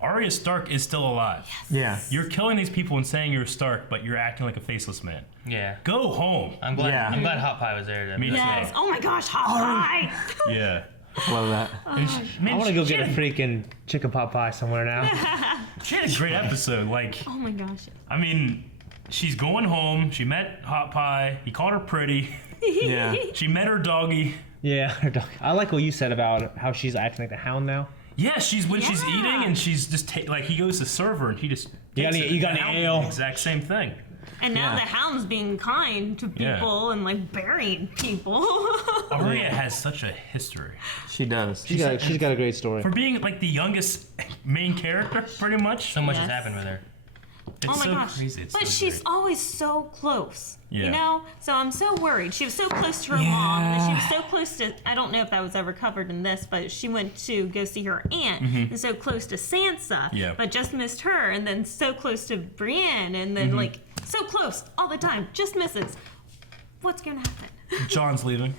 Arya Stark is still alive. Yeah. You're killing these people and saying you're Stark, but you're acting like a faceless man. Yeah. Go home. I'm glad. Yeah. I'm glad Hot Pie was there. To Me too. Yes. Oh my gosh, hot pie. Yeah. Love that. I want to go get a freaking chicken pot pie somewhere now. She had a great episode. Like, Oh my gosh. I mean, she's going home. She met Hot Pie. He called her pretty. Yeah. She met her doggy. Yeah, her dog. I like what you said about how she's acting like the Hound now. Yeah, she's eating and she's just like he goes to serve her and he just You got any The Hound did ale? the exact same thing. And now Yeah. the Hound's being kind to people and like burying people. Arya has such a history She does. She's got a great story. for being like the youngest main character, pretty much. So much has Yes. happened with her. It's Oh my so gosh. crazy. It's But so she's great. always so close. Yeah. You know? So I'm so worried. She was so close to her mom. And she was so close to, I don't know if that was ever covered in this, but she went to go see her aunt and so close to Sansa. Yeah. But just missed her. And then so close to Brienne. And then like so close all the time. Just misses. What's going to happen? John's leaving.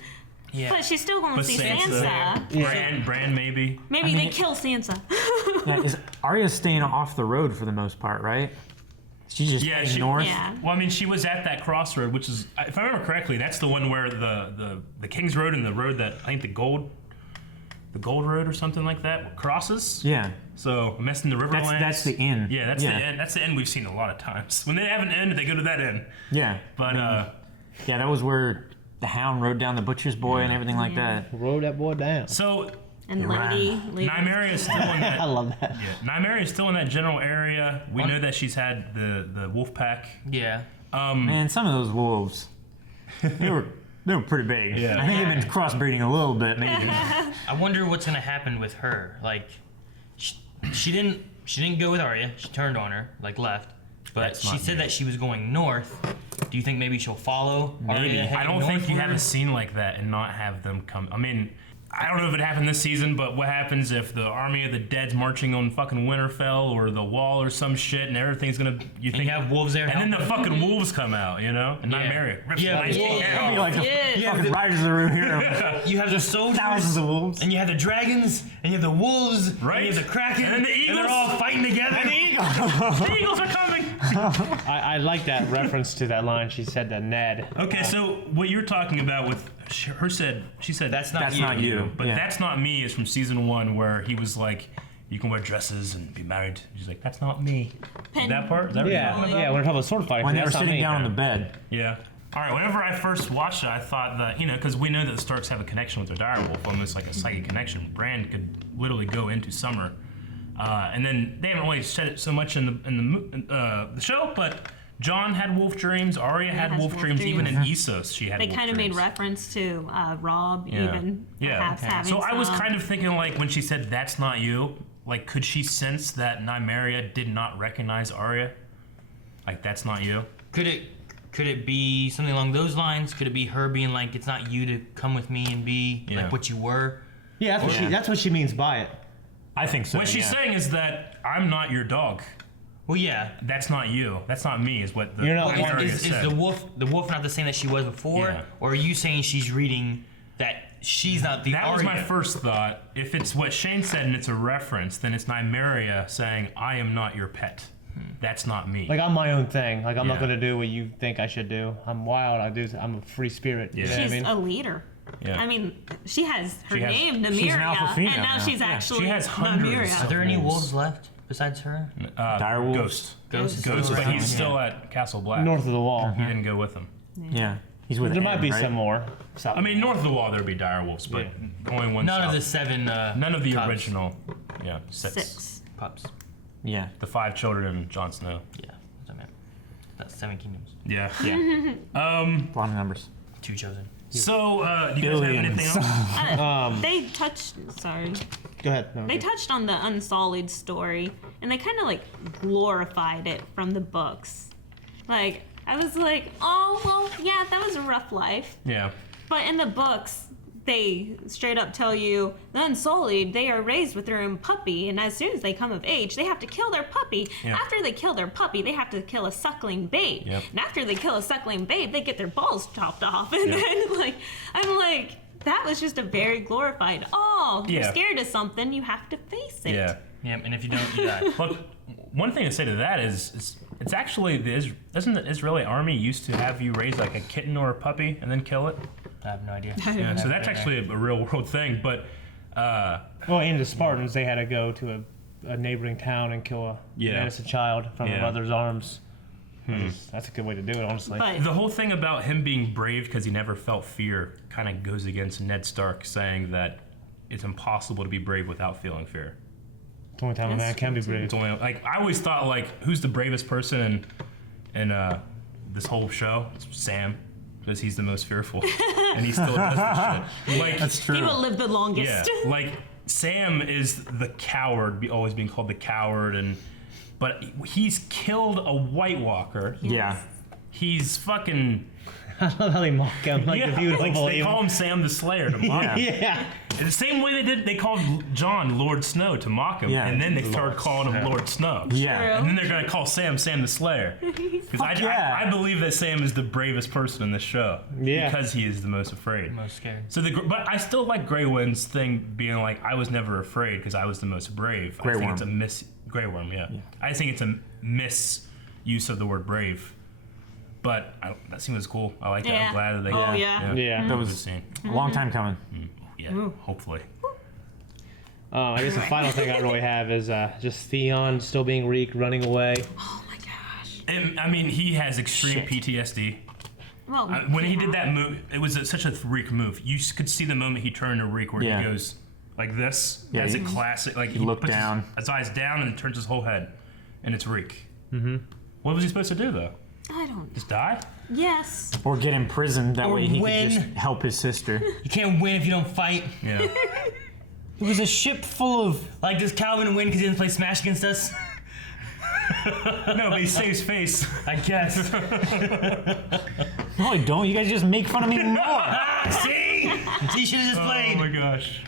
Yeah. But she's still going to But see Sansa. Sansa. Bran maybe. Maybe they kill Sansa. Yeah, is Arya's staying off the road for the most part, right? She's just heading north. Yeah. Well, I mean, she was at that crossroad, which is, if I remember correctly, that's the one where the King's Road and the road that I think the Gold Road or something like that crosses. Yeah. So messing the Riverlands. That's the inn. Yeah, that's the end. That's the end we've seen a lot of times. When they have an end, they go to that end. Yeah. But Yeah, that was where the Hound rode down the butcher's boy and everything like that. Rode that boy down. so And Lady. Nymeria is still in that. I love that. Yeah, Nymeria is still in that general area. We know that she's had the wolf pack. Yeah. Man, some of those wolves, they were pretty big. Yeah. I think they've been crossbreeding a little bit, maybe. I wonder what's gonna happen with her. Like, she didn't go with Arya. She turned on her, like left. But That's she not said me. that she was going north. Do you think maybe she'll follow Arya? Maybe. heading I don't think you northward? have a scene like that and not have them come. I mean, I don't know if it happened this season, but what happens if the army of the dead's marching on fucking Winterfell or the Wall or some shit, and everything's gonna you think you have wolves there, and then the helping? fucking wolves come out, and Nymeria rips Yeah, the nice wolves. hair It'd be off. like Yes. the fucking Riders of the Room here. You have the soldiers, Thousands of wolves. and you have the dragons, and you have the wolves, Right. And you have the kraken, And then the and they're eagles. all fighting together. The eagles are coming. I like that reference to that line she said to Ned. Okay, so what you're talking about with she said That's not That's you. not you. but Yeah. That's Not Me is from season 1 where he was like, you can wear dresses and be married. She's like, that's not me. That part? Is that what you're talking Yeah, about? yeah. When we're talking about sword fighting, When they were that's not sitting me. down on the bed. Yeah. All right. Whenever I first watched it, I thought that because we know that the Starks have a connection with their direwolf, almost like a psychic connection. Bran could literally go into Summer, and then they haven't really said it so much in the show, but Jon had wolf dreams. Arya had wolf dreams. Even in Essos, she had. They wolf kind of made dreams. reference to Rob, Yeah. even perhaps having So I was some. kind of thinking, like, when she said, "That's not you," like, could she sense that Nymeria did not recognize Arya? Like, that's not you. Could it Could it be something along those lines? Could it be her being like, it's not you to come with me and be like what you were? Yeah, that's what she means by it. I think so. What she's saying is that I'm not your dog. Well, yeah. That's not you. That's not me. Is what the You're not is the wolf not the same that she was before, Yeah. or are you saying she's reading that she's not the? That was my first thought. If it's what Shane said and it's a reference, then it's Nymeria saying, "I am not your pet. That's not me." Like I'm my own thing. Like I'm not Yeah. gonna do what you think I should do. I'm wild. I'm a free spirit. You know what I She's mean? a leader. Yeah. I mean, she has her She has- name, she's an Nymeria, alpha and female now now. she's Yeah. actually She has hundreds Nymeria. Are there any wolves. wolves left besides her? Dire wolves? Ghost. Ghost is Ghost, still but around. he's still at Castle Black. North of the wall. He didn't go with them. Yeah. He's with There Anne, might be right? some more. I mean, north of the wall there'd be dire wolves, but only one. None of south. the 7. None of the cubs. original. Yeah, 6. 6. pups. Yeah. The 5 children and Jon Snow. Yeah, that's what I meant. That's 7 kingdoms. Yeah. Yeah. A lot of numbers. 2 chosen. So, do you guys have anything else? They touched. Sorry. Go ahead. No, They touched on the Unsullied story, and they kind of like glorified it from the books. Like, I was like, oh, well, yeah, that was a rough life. Yeah. But in the books, they straight up tell you the Unsullied, they are raised with their own puppy, and as soon as they come of age, they have to kill their puppy. Yeah. After they kill their puppy, they have to kill a suckling babe. Yep. And after they kill a suckling babe, they get their balls chopped off. And Yep. then, like, I'm like, that was just a very glorified, oh, you're Yeah. scared of something, you have to face it. Yeah. Yeah, and if you don't do that. Look, one thing to say to that is it's actually, doesn't the Israeli army used to have you raise like a kitten or a puppy and then kill it? I have no idea. Yeah, so that's actually a real world thing, but... well, and the Spartans, they had to go to a neighboring town and kill an innocent child from a mother's arms. That's a good way to do it, honestly. But The whole thing about him being brave because he never felt fear kind of goes against Ned Stark saying that it's impossible to be brave without feeling fear. It's the only time a man can be brave. It's only, like, I always thought, like, who's the bravest person in this whole show? It's Sam, because he's the most fearful, and he still does this shit. Like, That's true. he will live the longest. yeah, like Sam is the coward, always being called the coward, but he's killed a White Walker. Yeah. He's fucking. I love how they mock him. Like, if you like, don't they believe call him Sam the Slayer to mock him. Yeah. In the same way they called Jon Lord Snow to mock him, Yeah. and then they started calling him Lord Snow. Yeah. And then they're gonna call Sam the Slayer. Because I believe that Sam is the bravest person in this show. Yeah. Because he is the most afraid. Most scared. So but I still like Grey Wind's thing being like, I was never afraid because I was the most brave. Grey I think Worm. it's a Grey Worm, yeah. I think it's a misuse of the word brave. But that scene was cool. I like it. Yeah. I'm glad that they. Oh, yeah. Yeah. That Good was scene. a long time coming. Yeah. Hopefully. I guess the final thing I really have is just Theon still being Reek, running away. Oh my gosh. And, I mean, he has extreme PTSD. Well, When he did that move, it was such a Reek move. You could see the moment he turned to Reek where Yeah. he goes like this. Yeah, That's he- a classic. Like he looked puts down. his eyes down and turns his whole head, and it's Reek. Mm-hmm. What was he supposed to do though? I don't. Just die? Yes. Or get imprisoned. That Or way he win. could just help his sister. You can't win if you don't fight. Yeah. It was a ship full of. Like, does Calvin win because he didn't play Smash against us? No, but he saves face. I guess. No, I don't. You guys just make fun of me more. See? You should have just played. Oh my gosh.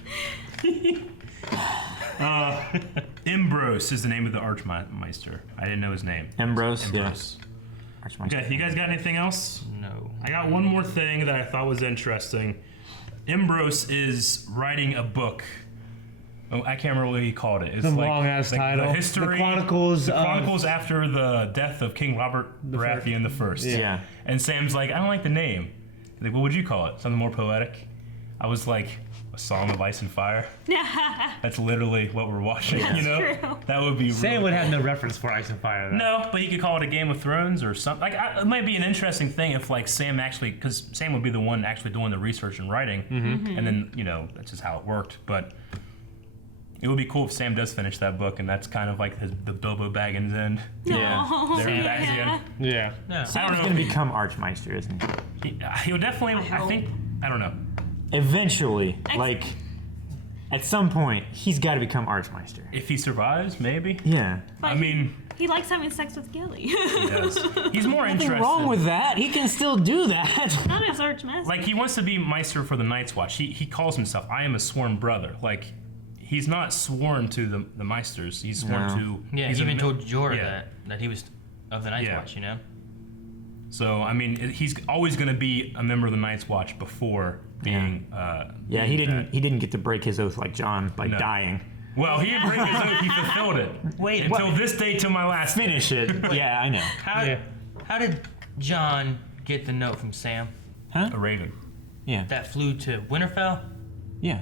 Imbros is the name of the Archmeister. I didn't know his name. Ambrose. Imbros. Yeah. Okay, you guys got anything else? No. I got one more thing that I thought was interesting. Imbros is writing a book. Oh, I can't remember what he called it. It's Some like long-ass title. The history. The Chronicles The of- Chronicles after the death of King Robert Baratheon I. Yeah. And Sam's like, I don't like the name. He's like, what would you call it? Something more poetic? I was like, A Song of Ice and Fire. That's literally what we're watching, you know? true. That would be Sam really would cool. have no reference for Ice and Fire. Though. No, but you could call it a Game of Thrones or something. Like, it might be an interesting thing if, like, Sam actually, because Sam would be the one actually doing the research and writing, and then, you know, that's just how it worked. But it would be cool if Sam does finish that book, and that's kind of like the Bilbo Baggins end. Yeah. There he back again. Yeah. No. I don't Sam's know. gonna become Archmeister, isn't he? He'll definitely. I think. I don't know. Eventually, like at some point, he's got to become Archmeister. If he survives, maybe. Yeah. But I mean, he likes having sex with Gilly. he does. He's more Nothing interested. wrong with that. He can still do that. Not as Archmaster. Like, he wants to be Meister for the Night's Watch. He calls himself, I am a sworn brother. Like, he's not sworn to the Meisters. He's sworn to... Yeah, he's he even a- told Jorah yeah. that he was of the Night's Watch, you know? So, I mean, he's always going to be a member of the Night's Watch before being... Yeah, he didn't get to break his oath like John by dying. Well, he didn't break his oath. He fulfilled it. Wait, until this day, till my last finish it. Yeah, I know. How did John get the note from Sam? Huh? A raven. Yeah. That flew to Winterfell? Yeah.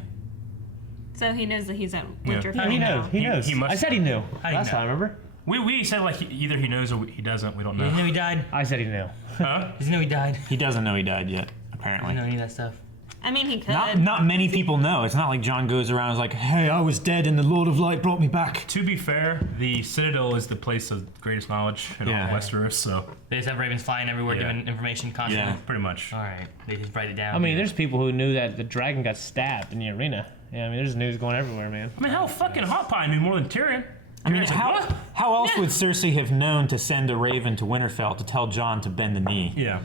So he knows that he's at Winterfell. Yeah, he knows. He knows. He must I said he knew. How do you Last know? time, remember? We said like either he knows or he doesn't. We don't know. Does he know he died? I said he knew. Huh? Does he know he died? He doesn't know he died yet, apparently. I don't know any of that stuff. I mean, he could. Not many people know. It's not like John goes around and is like, hey, I was dead and the Lord of Light brought me back. To be fair, the Citadel is the place of greatest knowledge in all of Westeros, so... They just have ravens flying everywhere giving information constantly? Yeah, pretty much. All right. They just write it down. I mean, there's people who knew that the dragon got stabbed in the arena. Yeah, I mean, there's news going everywhere, man. I mean, hell, fucking Hot Pie knew more than Tyrion. I mean, Tyrion's like, what? how else would Cersei have known to send a raven to Winterfell to tell John to bend the knee? Yeah.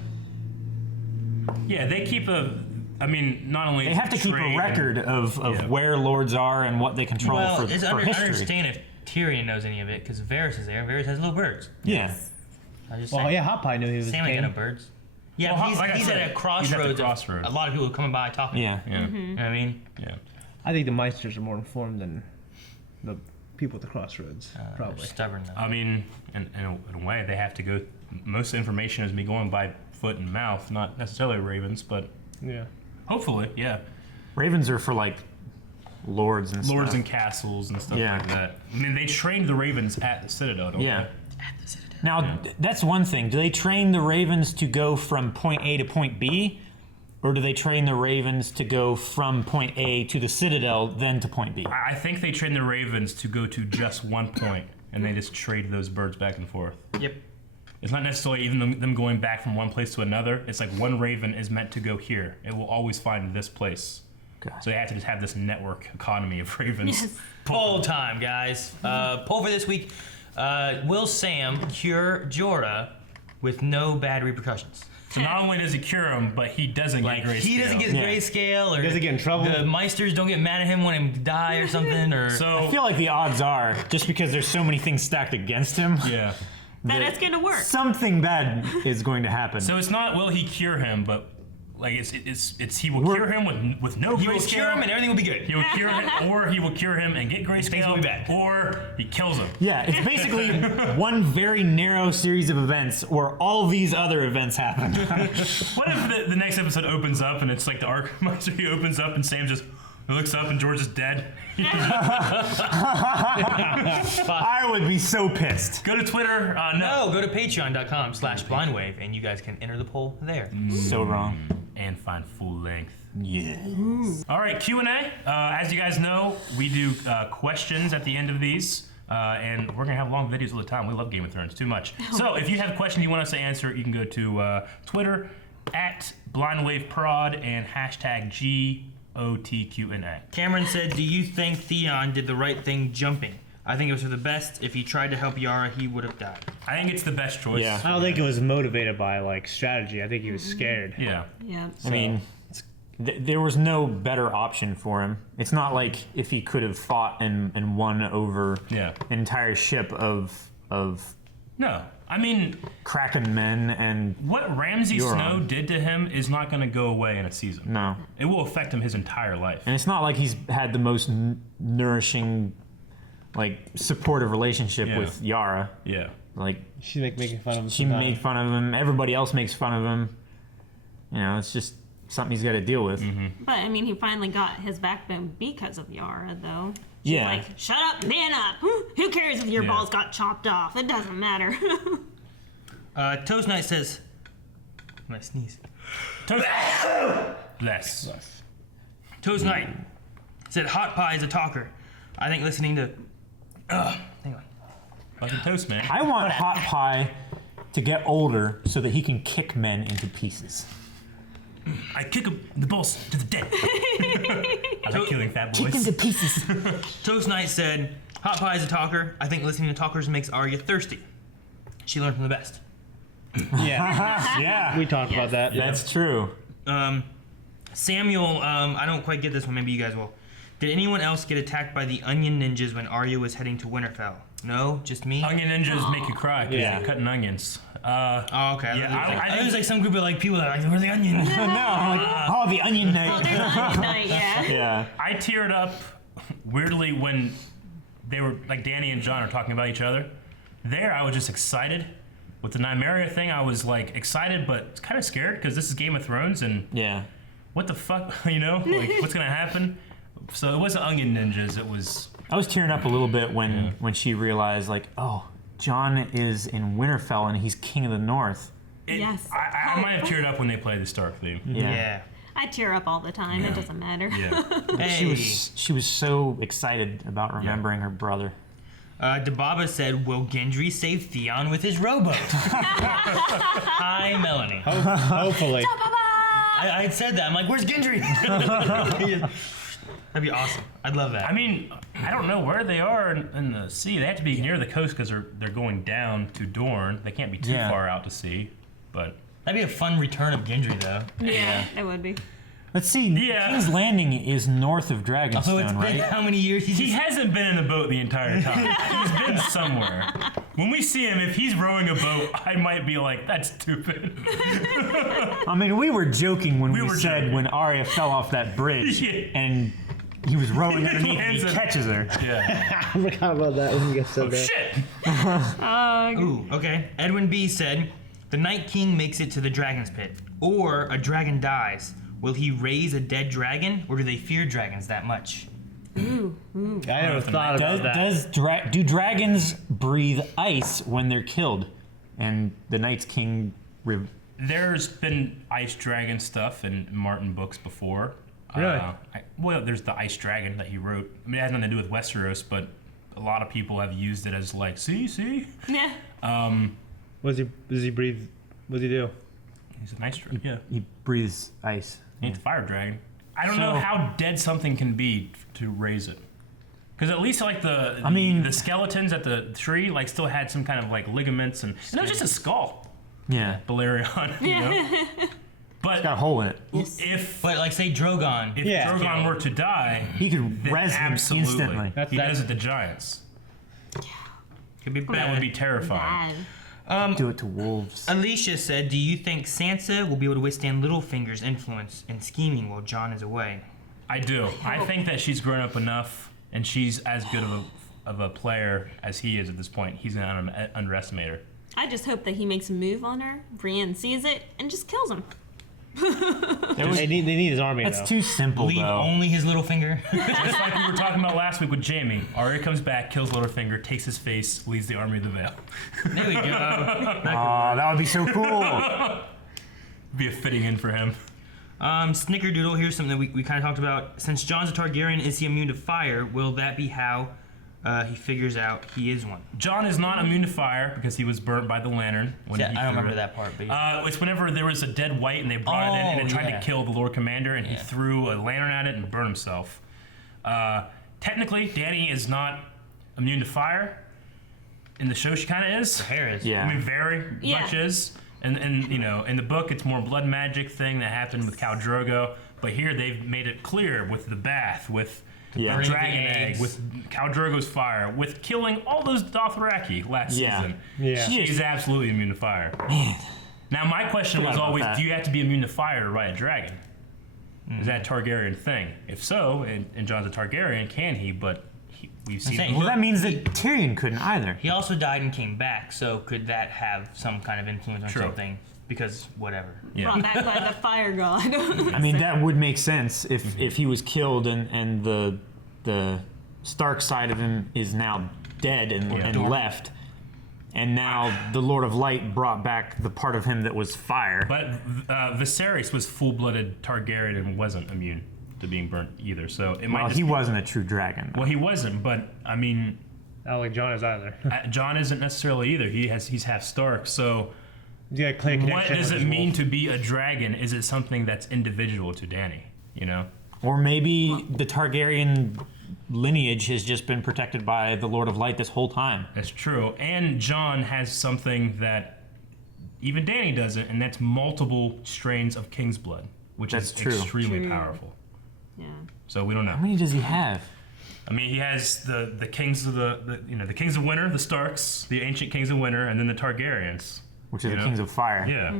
Yeah, they keep a... I mean, not only... They have to keep a record of where lords are and what they control for history. I understand if Tyrion knows any of it, because Varys is there, and Varys has little birds. Yeah. Yeah, Hot Pie knew he was Sam ain't king. got no birds. Yeah, Well, but like I he's said, at a he's crossroads. at the crossroads. A lot of people are coming by talking. Yeah. Yeah. You know what I mean? Yeah. I think the Meisters are more informed than the people at the crossroads, probably. Stubborn, though. I mean, in a way, they have to go... Most of the information is me going by foot and mouth, not necessarily ravens, but... Yeah. Hopefully, yeah. Ravens are for, like, lords and stuff. Lords and castles and stuff like that. I mean, they trained the ravens at the Citadel, don't Yeah. they? At the Citadel. Now, that's one thing. Do they train the ravens to go from point A to point B? Or do they train the ravens to go from point A to the Citadel, then to point B? I think they train the ravens to go to just one point, and they just trade those birds back and forth. Yep. It's not necessarily even them going back from one place to another. It's like one raven is meant to go here. It will always find this place. Okay. So they have to just have this network economy of ravens. Yes. Poll time, guys. Poll for this week. Will Sam cure Jorah with no bad repercussions? So not only does he cure him, but he doesn't get grayscale. He doesn't get grayscale, or He doesn't get in trouble. the Meisters don't get mad at him when he die or something, or I feel like the odds are, just because there's so many things stacked against him, Yeah. That it's gonna work. something bad is going to happen. So it's not will he cure him, but like it's he will cure him with no he grayscale. will cure him and everything will be good. He will cure him, or he will cure him and get Things will grayscale, be bad. or he kills him. Yeah, it's basically one very narrow series of events where all these other events happen. What if the next episode opens up and it's like the Ark Monster? He opens up and Sam just looks up and George is dead. I would be so pissed. Go to Twitter. No, go to patreon.com/blindwave and you guys can enter the poll there. So wrong. And find full length. Yeah. All right, Q&A. As you guys know, we do questions at the end of these. And we're going to have long videos all the time. We love Game of Thrones too much. So if you have a question you want us to answer, you can go to Twitter @BlindWaveProd and #GOTQNA. Cameron said, do you think Theon did the right thing jumping? I think it was for the best. If he tried to help Yara, he would have died. I think it's the best choice. Yeah. I don't think it was motivated by like strategy. I think he was scared. Yeah. Yeah. I mean, there was no better option for him. It's not like if he could have fought and won over an entire ship of No. I mean, Kraken men and what Ramsay Euron. Snow did to him is not going to go away in a season. No. It will affect him his entire life. And it's not like he's had the most nourishing, like, supportive relationship with Yara. Yeah. Like, she's making fun of him. She made fun of him. Everybody else makes fun of him. You know, it's just something he's got to deal with. But I mean, he finally got his backbone because of Yara, though. She's Yeah. like, shut up, man up. Who cares if your balls got chopped off? It doesn't matter. Toast Knight says, I'm gonna sneeze. Bless. Toast Knight said, Hot Pie is a talker. I think listening to. Hang on. Fucking toast, man. I want Hot Pie to get older so that he can kick men into pieces. I kick the balls to the dead. I like killing fat boys. Chicken to pieces. Toast Knight said, Hot Pie is a talker. I think listening to talkers makes Arya thirsty. She learned from the best. Yeah. Yeah. We talked about that. That's true. Samuel, I don't quite get this one. Maybe you guys will. Did anyone else get attacked by the Onion Ninjas when Arya was heading to Winterfell? No, just me. Onion ninjas make you cry because they're cutting onions. Oh, okay. Yeah, I think it was like some group of like people that are like, where's the onion? No. The Onion Knight. Oh, there's Onion Knight, yeah. Yeah. I teared up weirdly when they were like Danny and John are talking about each other. There, I was just excited. With the Nymeria thing, I was like excited but kind of scared because this is Game of Thrones and what the fuck, you know, like what's gonna happen? So it wasn't Onion Ninjas. It was. I was tearing up a little bit when she realized, like, oh, Jon is in Winterfell and he's King of the North. Yes. I might have teared up when they played the Stark theme. Yeah. I tear up all the time. It doesn't matter. Yeah. She was so excited about remembering her brother. Dababa said, will Gendry save Theon with his rowboat? Hi, Melanie. Hopefully. I said that. I'm like, where's Gendry? That'd be awesome. I'd love that. I mean, I don't know where they are in the sea. They have to be near the coast because they're going down to Dorne. They can't be too far out to sea. But that'd be a fun return of Gendry, though. Yeah, it would be. Let's see. King's Landing is north of Dragonstone, it's been right? how many years? He hasn't been in a boat the entire time. He's been somewhere. When we see him, if he's rowing a boat, I might be like, that's stupid. I mean, we were joking when we said when Arya fell off that bridge and he was rowing underneath and he catches her. Yeah. I forgot about that when you guys said that. Shit! Ooh, okay. Edwin B said, the Night King makes it to the Dragon's Pit, or a dragon dies. Will he raise a dead dragon, or do they fear dragons that much? I never thought about that. Do dragons breathe ice when they're killed? And the Night's King... There's been ice dragon stuff in Martin books before. Really? Well, there's the ice dragon that he wrote. I mean, it has nothing to do with Westeros, but a lot of people have used it as like, see? Yeah. Does he breathe? What does he do? He's an ice dragon. Yeah. He breathes ice. He's a fire dragon. I don't know how dead something can be to raise it. Because at least like the skeletons at the tree like still had some kind of like ligaments and it was just a skull. Yeah. Balerion, you know? But it's got a hole in it. But like say Drogon. If Drogon were to die, he could res him instantly. He does it to giants. Could be bad. That would be terrifying. Do it to wolves. Alicia said, do you think Sansa will be able to withstand Littlefinger's influence and scheming while Jon is away? I do. I think that she's grown up enough and she's as good of a player as he is at this point. He's going to underestimate her. I just hope that he makes a move on her, Brienne sees it, and just kills him. They need his army, That's though. too simple, Leave though. only his Littlefinger. Just like we were talking about last week with Jaime. Arya comes back, kills Littlefinger, takes his face, leads the army of the Vale. There we go. That would be so cool. Be a fitting in for him. Snickerdoodle, here's something that we kind of talked about. Since Jon's a Targaryen, is he immune to fire? Will that be how he figures out he is one? Jon is not immune to fire because he was burnt by the lantern. When I don't remember that part. But it's whenever there was a dead white and they brought it in and it tried to kill the Lord Commander and he threw a lantern at it and burned himself. Technically, Dany is not immune to fire. In the show, she kind of is. Her hair is. Yeah. I mean, very much is. And you know, in the book, it's more blood magic thing that happened with Khal Drogo. But here, they've made it clear with the bath, with the dragon egg, with Khal Drogo's fire, with killing all those Dothraki last season. Yeah. She's absolutely immune to fire. Now, my question was always, do you have to be immune to fire to ride a dragon? Is that a Targaryen thing? If so, and Jon's a Targaryen, can he? But we've seen... Well, that means that Tyrion couldn't either. He also died and came back, so could that have some kind of influence on something? Because whatever. Brought back by the fire god. I mean, that would make sense if he was killed and the Stark side of him is now dead and left. And now the Lord of Light brought back the part of him that was fire. But Viserys was full-blooded Targaryen and wasn't immune to being burnt either. So it might. He wasn't a true dragon. Well, he wasn't, but I mean, I don't think Jon is either. Jon isn't necessarily either. He's half Stark. So you got Clay what does it mean to be a dragon? Is it something that's individual to Dany? You know. Or maybe the Targaryen lineage has just been protected by the Lord of Light this whole time. That's true. And Jon has something that even Dany doesn't, and that's multiple strains of King's blood, which is extremely powerful. Yeah. So we don't know. How many does he have? I mean, he has the kings of the kings of winter, the Starks, the ancient kings of winter, and then the Targaryens, which are the kings of fire. Yeah.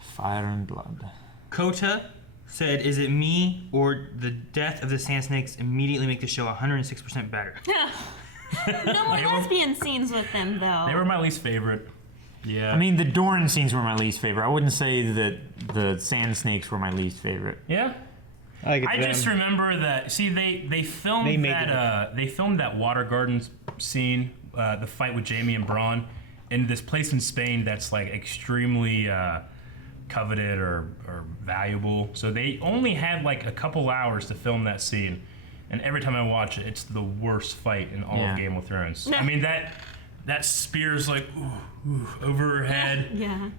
Fire and blood. Kota said, "Is it me or the death of the Sand Snakes immediately make the show 106% better?" No more lesbian scenes with them, though. They were my least favorite. Yeah. I mean, the Doran scenes were my least favorite. I wouldn't say that the Sand Snakes were my least favorite. Yeah. I just remember that. See, they filmed they filmed that water garden scene, the fight with Jaime and Bronn, in this place in Spain that's like extremely coveted or valuable. So they only had like a couple hours to film that scene, and every time I watch it, it's the worst fight in all of Game of Thrones. I mean that spear's like over her head,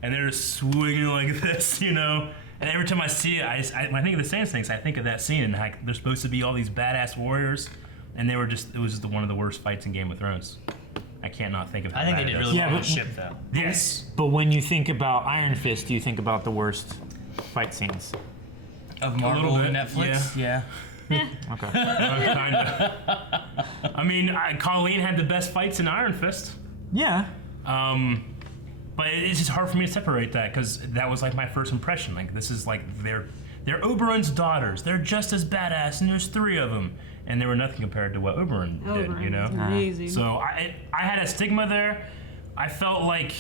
and they're just swinging like this, you know. And every time I see it, when I think of the Sand Snakes, I think of that scene, and like, they're supposed to be all these badass warriors, and it was just one of the worst fights in Game of Thrones. I can't not think of how I think bad they did it is. really well on the ship, though. Yes. But when you think about Iron Fist, do you think about the worst fight scenes? Of Marvel and Netflix? Yeah. Okay. Kinda. I mean, Colleen had the best fights in Iron Fist. Yeah. But it's just hard for me to separate that, because that was like my first impression. Like, this is like they're Oberyn's daughters. They're just as badass, and there's 3 of them, and they were nothing compared to what Oberyn did. You know. Amazing. So I had a stigma there. I felt like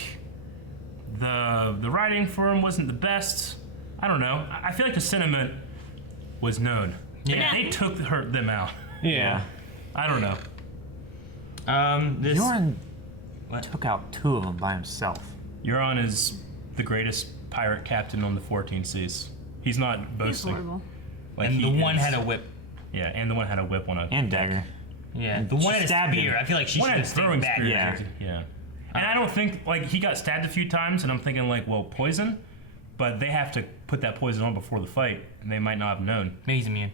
the writing for him wasn't the best. I don't know. I feel like the sentiment was known. Yeah. They took them out. Yeah. I don't know. Euron took out 2 of them by himself. Euron is the greatest pirate captain on the 14 seas. He's not boasting. He's horrible. Like, and the one had a whip. Yeah, and the one had a whip on a and dagger. Yeah, the one had a spear. I feel like she should have stayed back. Yeah. And I don't think, like, he got stabbed a few times, and I'm thinking, like, well, poison? But they have to put that poison on before the fight, and they might not have known. Maybe he's immune.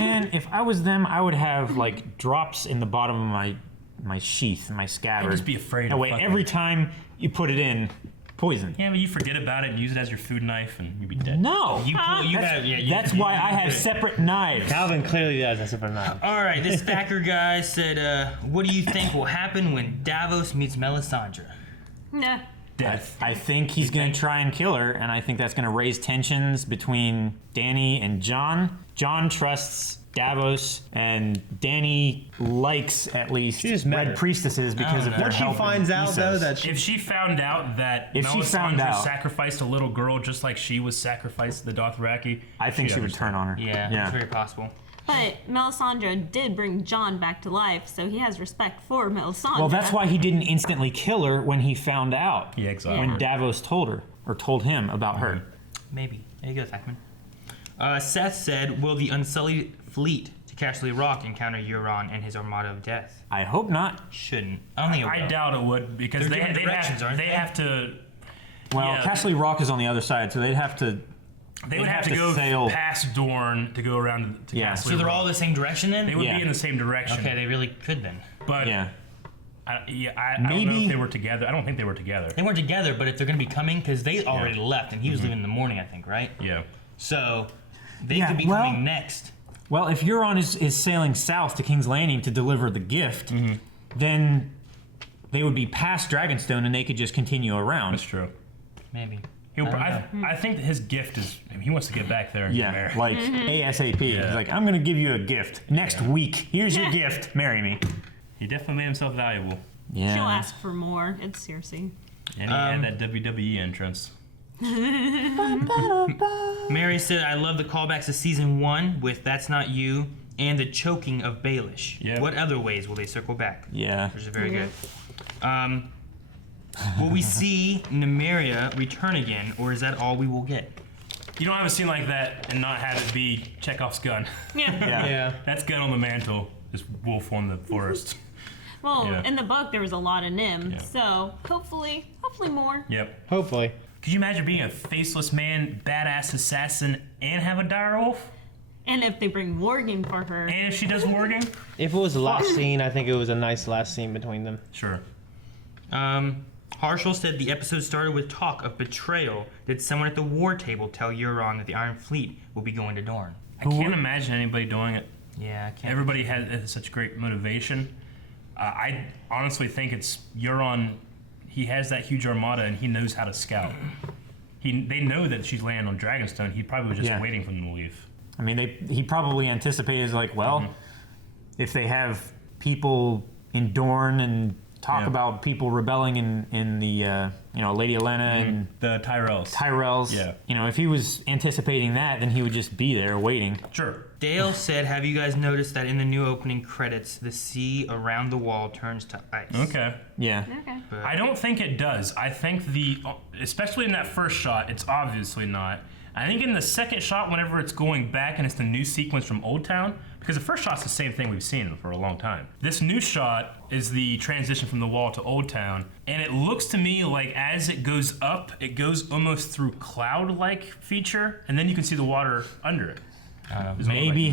And if I was them, I would have, like, drops in the bottom of my sheath, my scabbard. I'd just be afraid That way, every time you put it in, poison. Yeah, but you forget about it and use it as your food knife, and you'd be dead. No! That's why I have separate knives. Calvin clearly does have separate knives. All right, this Thacker guy said, what do you think will happen when Davos meets Melisandre? Nah. Death. I think he's going to try and kill her, and I think that's going to raise tensions between Dany and Jon. Jon trusts Davos, and Dany likes, at least, Red Priestesses because of their help. She finds out, though, that if she found out that Melisandre sacrificed a little girl just like she was sacrificed to the Dothraki, I think she would turn on her. Yeah, that's very possible. But Melisandre did bring Jon back to life, so he has respect for Melisandre. Well, that's why he didn't instantly kill her when he found out. Yeah, exactly. When Davos told her, or told him about her. Maybe. There you go, Thackman. Seth said, will the Unsullied fleet to Castle Rock encounter Euron and his Armada of Death? I hope not. Shouldn't. I don't think it will. I doubt it would, because they have to... Well, Castle Rock is on the other side, so they'd have to... They would have to go sail past Dorne to go around to Castle So they're Rock. all the same direction then? They would be in the same direction. Okay, they really could then. But I don't know if they were together. I don't think they were together. They weren't together, but if they're going to be coming, because they already left, and he was leaving in the morning, I think, right? Yeah. So they could be coming next. Well, if Euron is sailing south to King's Landing to deliver the gift, then they would be past Dragonstone and they could just continue around. That's true. Maybe. I think that his gift is, he wants to get back there and get married. Like ASAP. He's like, I'm going to give you a gift next week. Here's your gift. Marry me. He definitely made himself valuable. Yeah. She'll ask for more. It's Cersei. And he had that WWE entrance. Mary said, I love the callbacks to season 1 with That's Not You and the choking of Baelish. Yeah. What other ways will they circle back? Yeah. Which is very good. Will we see Nymeria return again, or is that all we will get? You don't have a scene like that and not have it be Chekhov's gun. Yeah. That's gun on the mantle. Just wolf on the forest. Well, in the book there was a lot of Nym, so hopefully more. Yep. Hopefully. Could you imagine being a faceless man, badass assassin, and have a dire wolf? And if they bring warging for her. And if she does warging? If it was the last scene, I think it was a nice last scene between them. Sure. Harshal said the episode started with talk of betrayal. Did someone at the war table tell Euron that the Iron Fleet will be going to Dorne? I can't imagine anybody doing it. Yeah, I can't. Everybody has such great motivation. I honestly think it's Euron. He has that huge armada and he knows how to scout. They know that she's landing on Dragonstone. He probably was just waiting for them to leave. I mean, he probably anticipated, like, well, if they have people in Dorne and talk about people rebelling in the, Lady Olenna and the Tyrells. Tyrells. Yeah. If he was anticipating that, then he would just be there waiting. Sure. Dale said, have you guys noticed that in the new opening credits, the sea around the wall turns to ice? Okay. Yeah. Okay. I don't think it does. I think especially in that first shot, it's obviously not. I think in the second shot, whenever it's going back and it's the new sequence from Old Town, because the first shot's the same thing we've seen for a long time. This new shot is the transition from the wall to Old Town, and it looks to me like as it goes up, it goes almost through cloud-like feature, and then you can see the water under it. Maybe.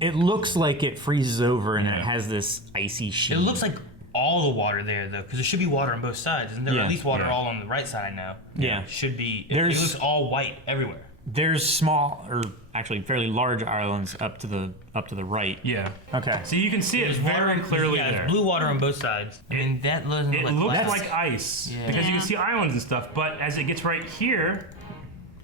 It looks like it freezes over and it has this icy sheen. It looks like all the water there, though, because there should be water on both sides. Isn't there? Or at least water all on the right side, I know. Yeah. Should be. It looks all white everywhere. There's small, or actually fairly large islands up to the right. Yeah. Okay. So you can see it very clearly there. There's blue water on both sides. I mean, that doesn't It look looks like like ice because you can see islands and stuff, but as it gets right here,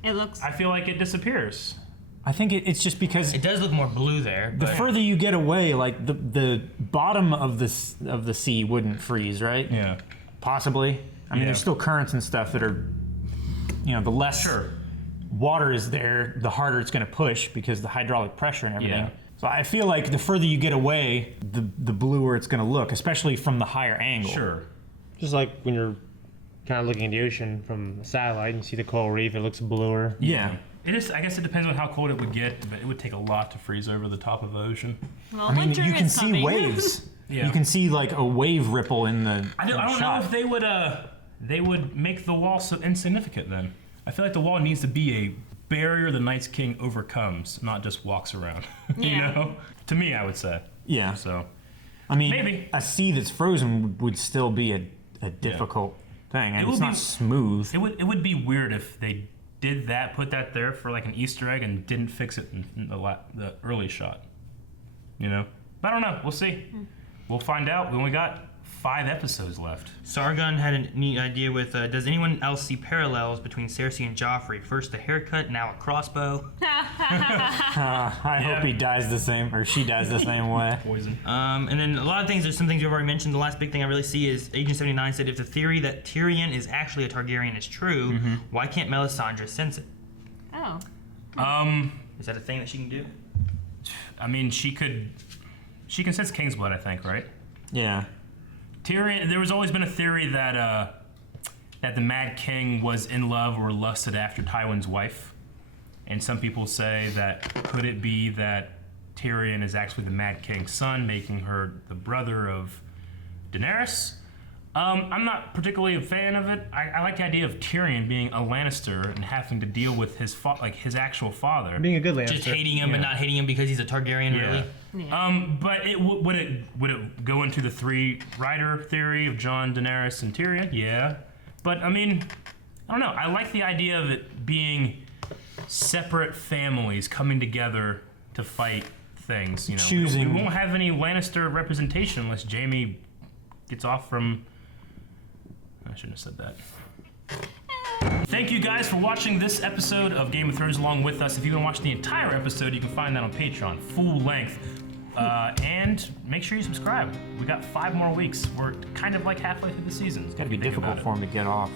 it looks. I feel like it disappears. I think it's just because it does look more blue there. The further you get away, like the bottom of the sea wouldn't freeze, right? Yeah. Possibly. I mean, there's still currents and stuff that are, the less water is there, the harder it's going to push because the hydraulic pressure and everything. Yeah. So I feel like the further you get away, the bluer it's going to look, especially from the higher angle. Sure. Just like when you're kind of looking at the ocean from a satellite and you see the coral reef, it looks bluer. Yeah. It is. I guess it depends on how cold it would get, but it would take a lot to freeze over the top of the ocean. Well, I mean, winter you can is see coming. waves. Yeah. You can see like a wave ripple in the. I don't know if they would make the wall so insignificant. Then I feel like the wall needs to be a barrier the Night's King overcomes, not just walks around. Yeah. To me, I would say. Yeah. So. I mean, maybe a sea that's frozen would still be a difficult thing, and it's not smooth. It would be weird if they did that, put that there for like an Easter egg, and didn't fix it in the early shot. But I don't know. We'll see. We'll find out. We only got 5 episodes left. Sargon had a neat idea with, does anyone else see parallels between Cersei and Joffrey? First a haircut, now a crossbow. I hope he dies the same, or she dies the same way. Poison. And then a lot of things, there's some things you've already mentioned. The last big thing I really see is Agent 79 said if the theory that Tyrion is actually a Targaryen is true, why can't Melisandre sense it? Oh. Is that a thing that she can do? I mean, she can sense Kingsblood, I think, right? Yeah. Tyrion. There was always been a theory that the Mad King was in love or lusted after Tywin's wife, and some people say that could it be that Tyrion is actually the Mad King's son, making her the brother of Daenerys? I'm not particularly a fan of it. I like the idea of Tyrion being a Lannister and having to deal with his his actual father. Being a good Lannister. Just hating him and not hating him because he's a Targaryen, really? Yeah. But would it go into the 3-rider theory of Jon, Daenerys, and Tyrion? Yeah. But I mean, I don't know. I like the idea of it being separate families coming together to fight things. Choosing. We won't have any Lannister representation unless Jaime gets off from. I shouldn't have said that. Thank you guys for watching this episode of Game of Thrones along with us. If you want to watch the entire episode, you can find that on Patreon, full length. And make sure you subscribe. We got 5 more weeks. We're kind of like halfway through the season. It's got to be difficult for him to get off.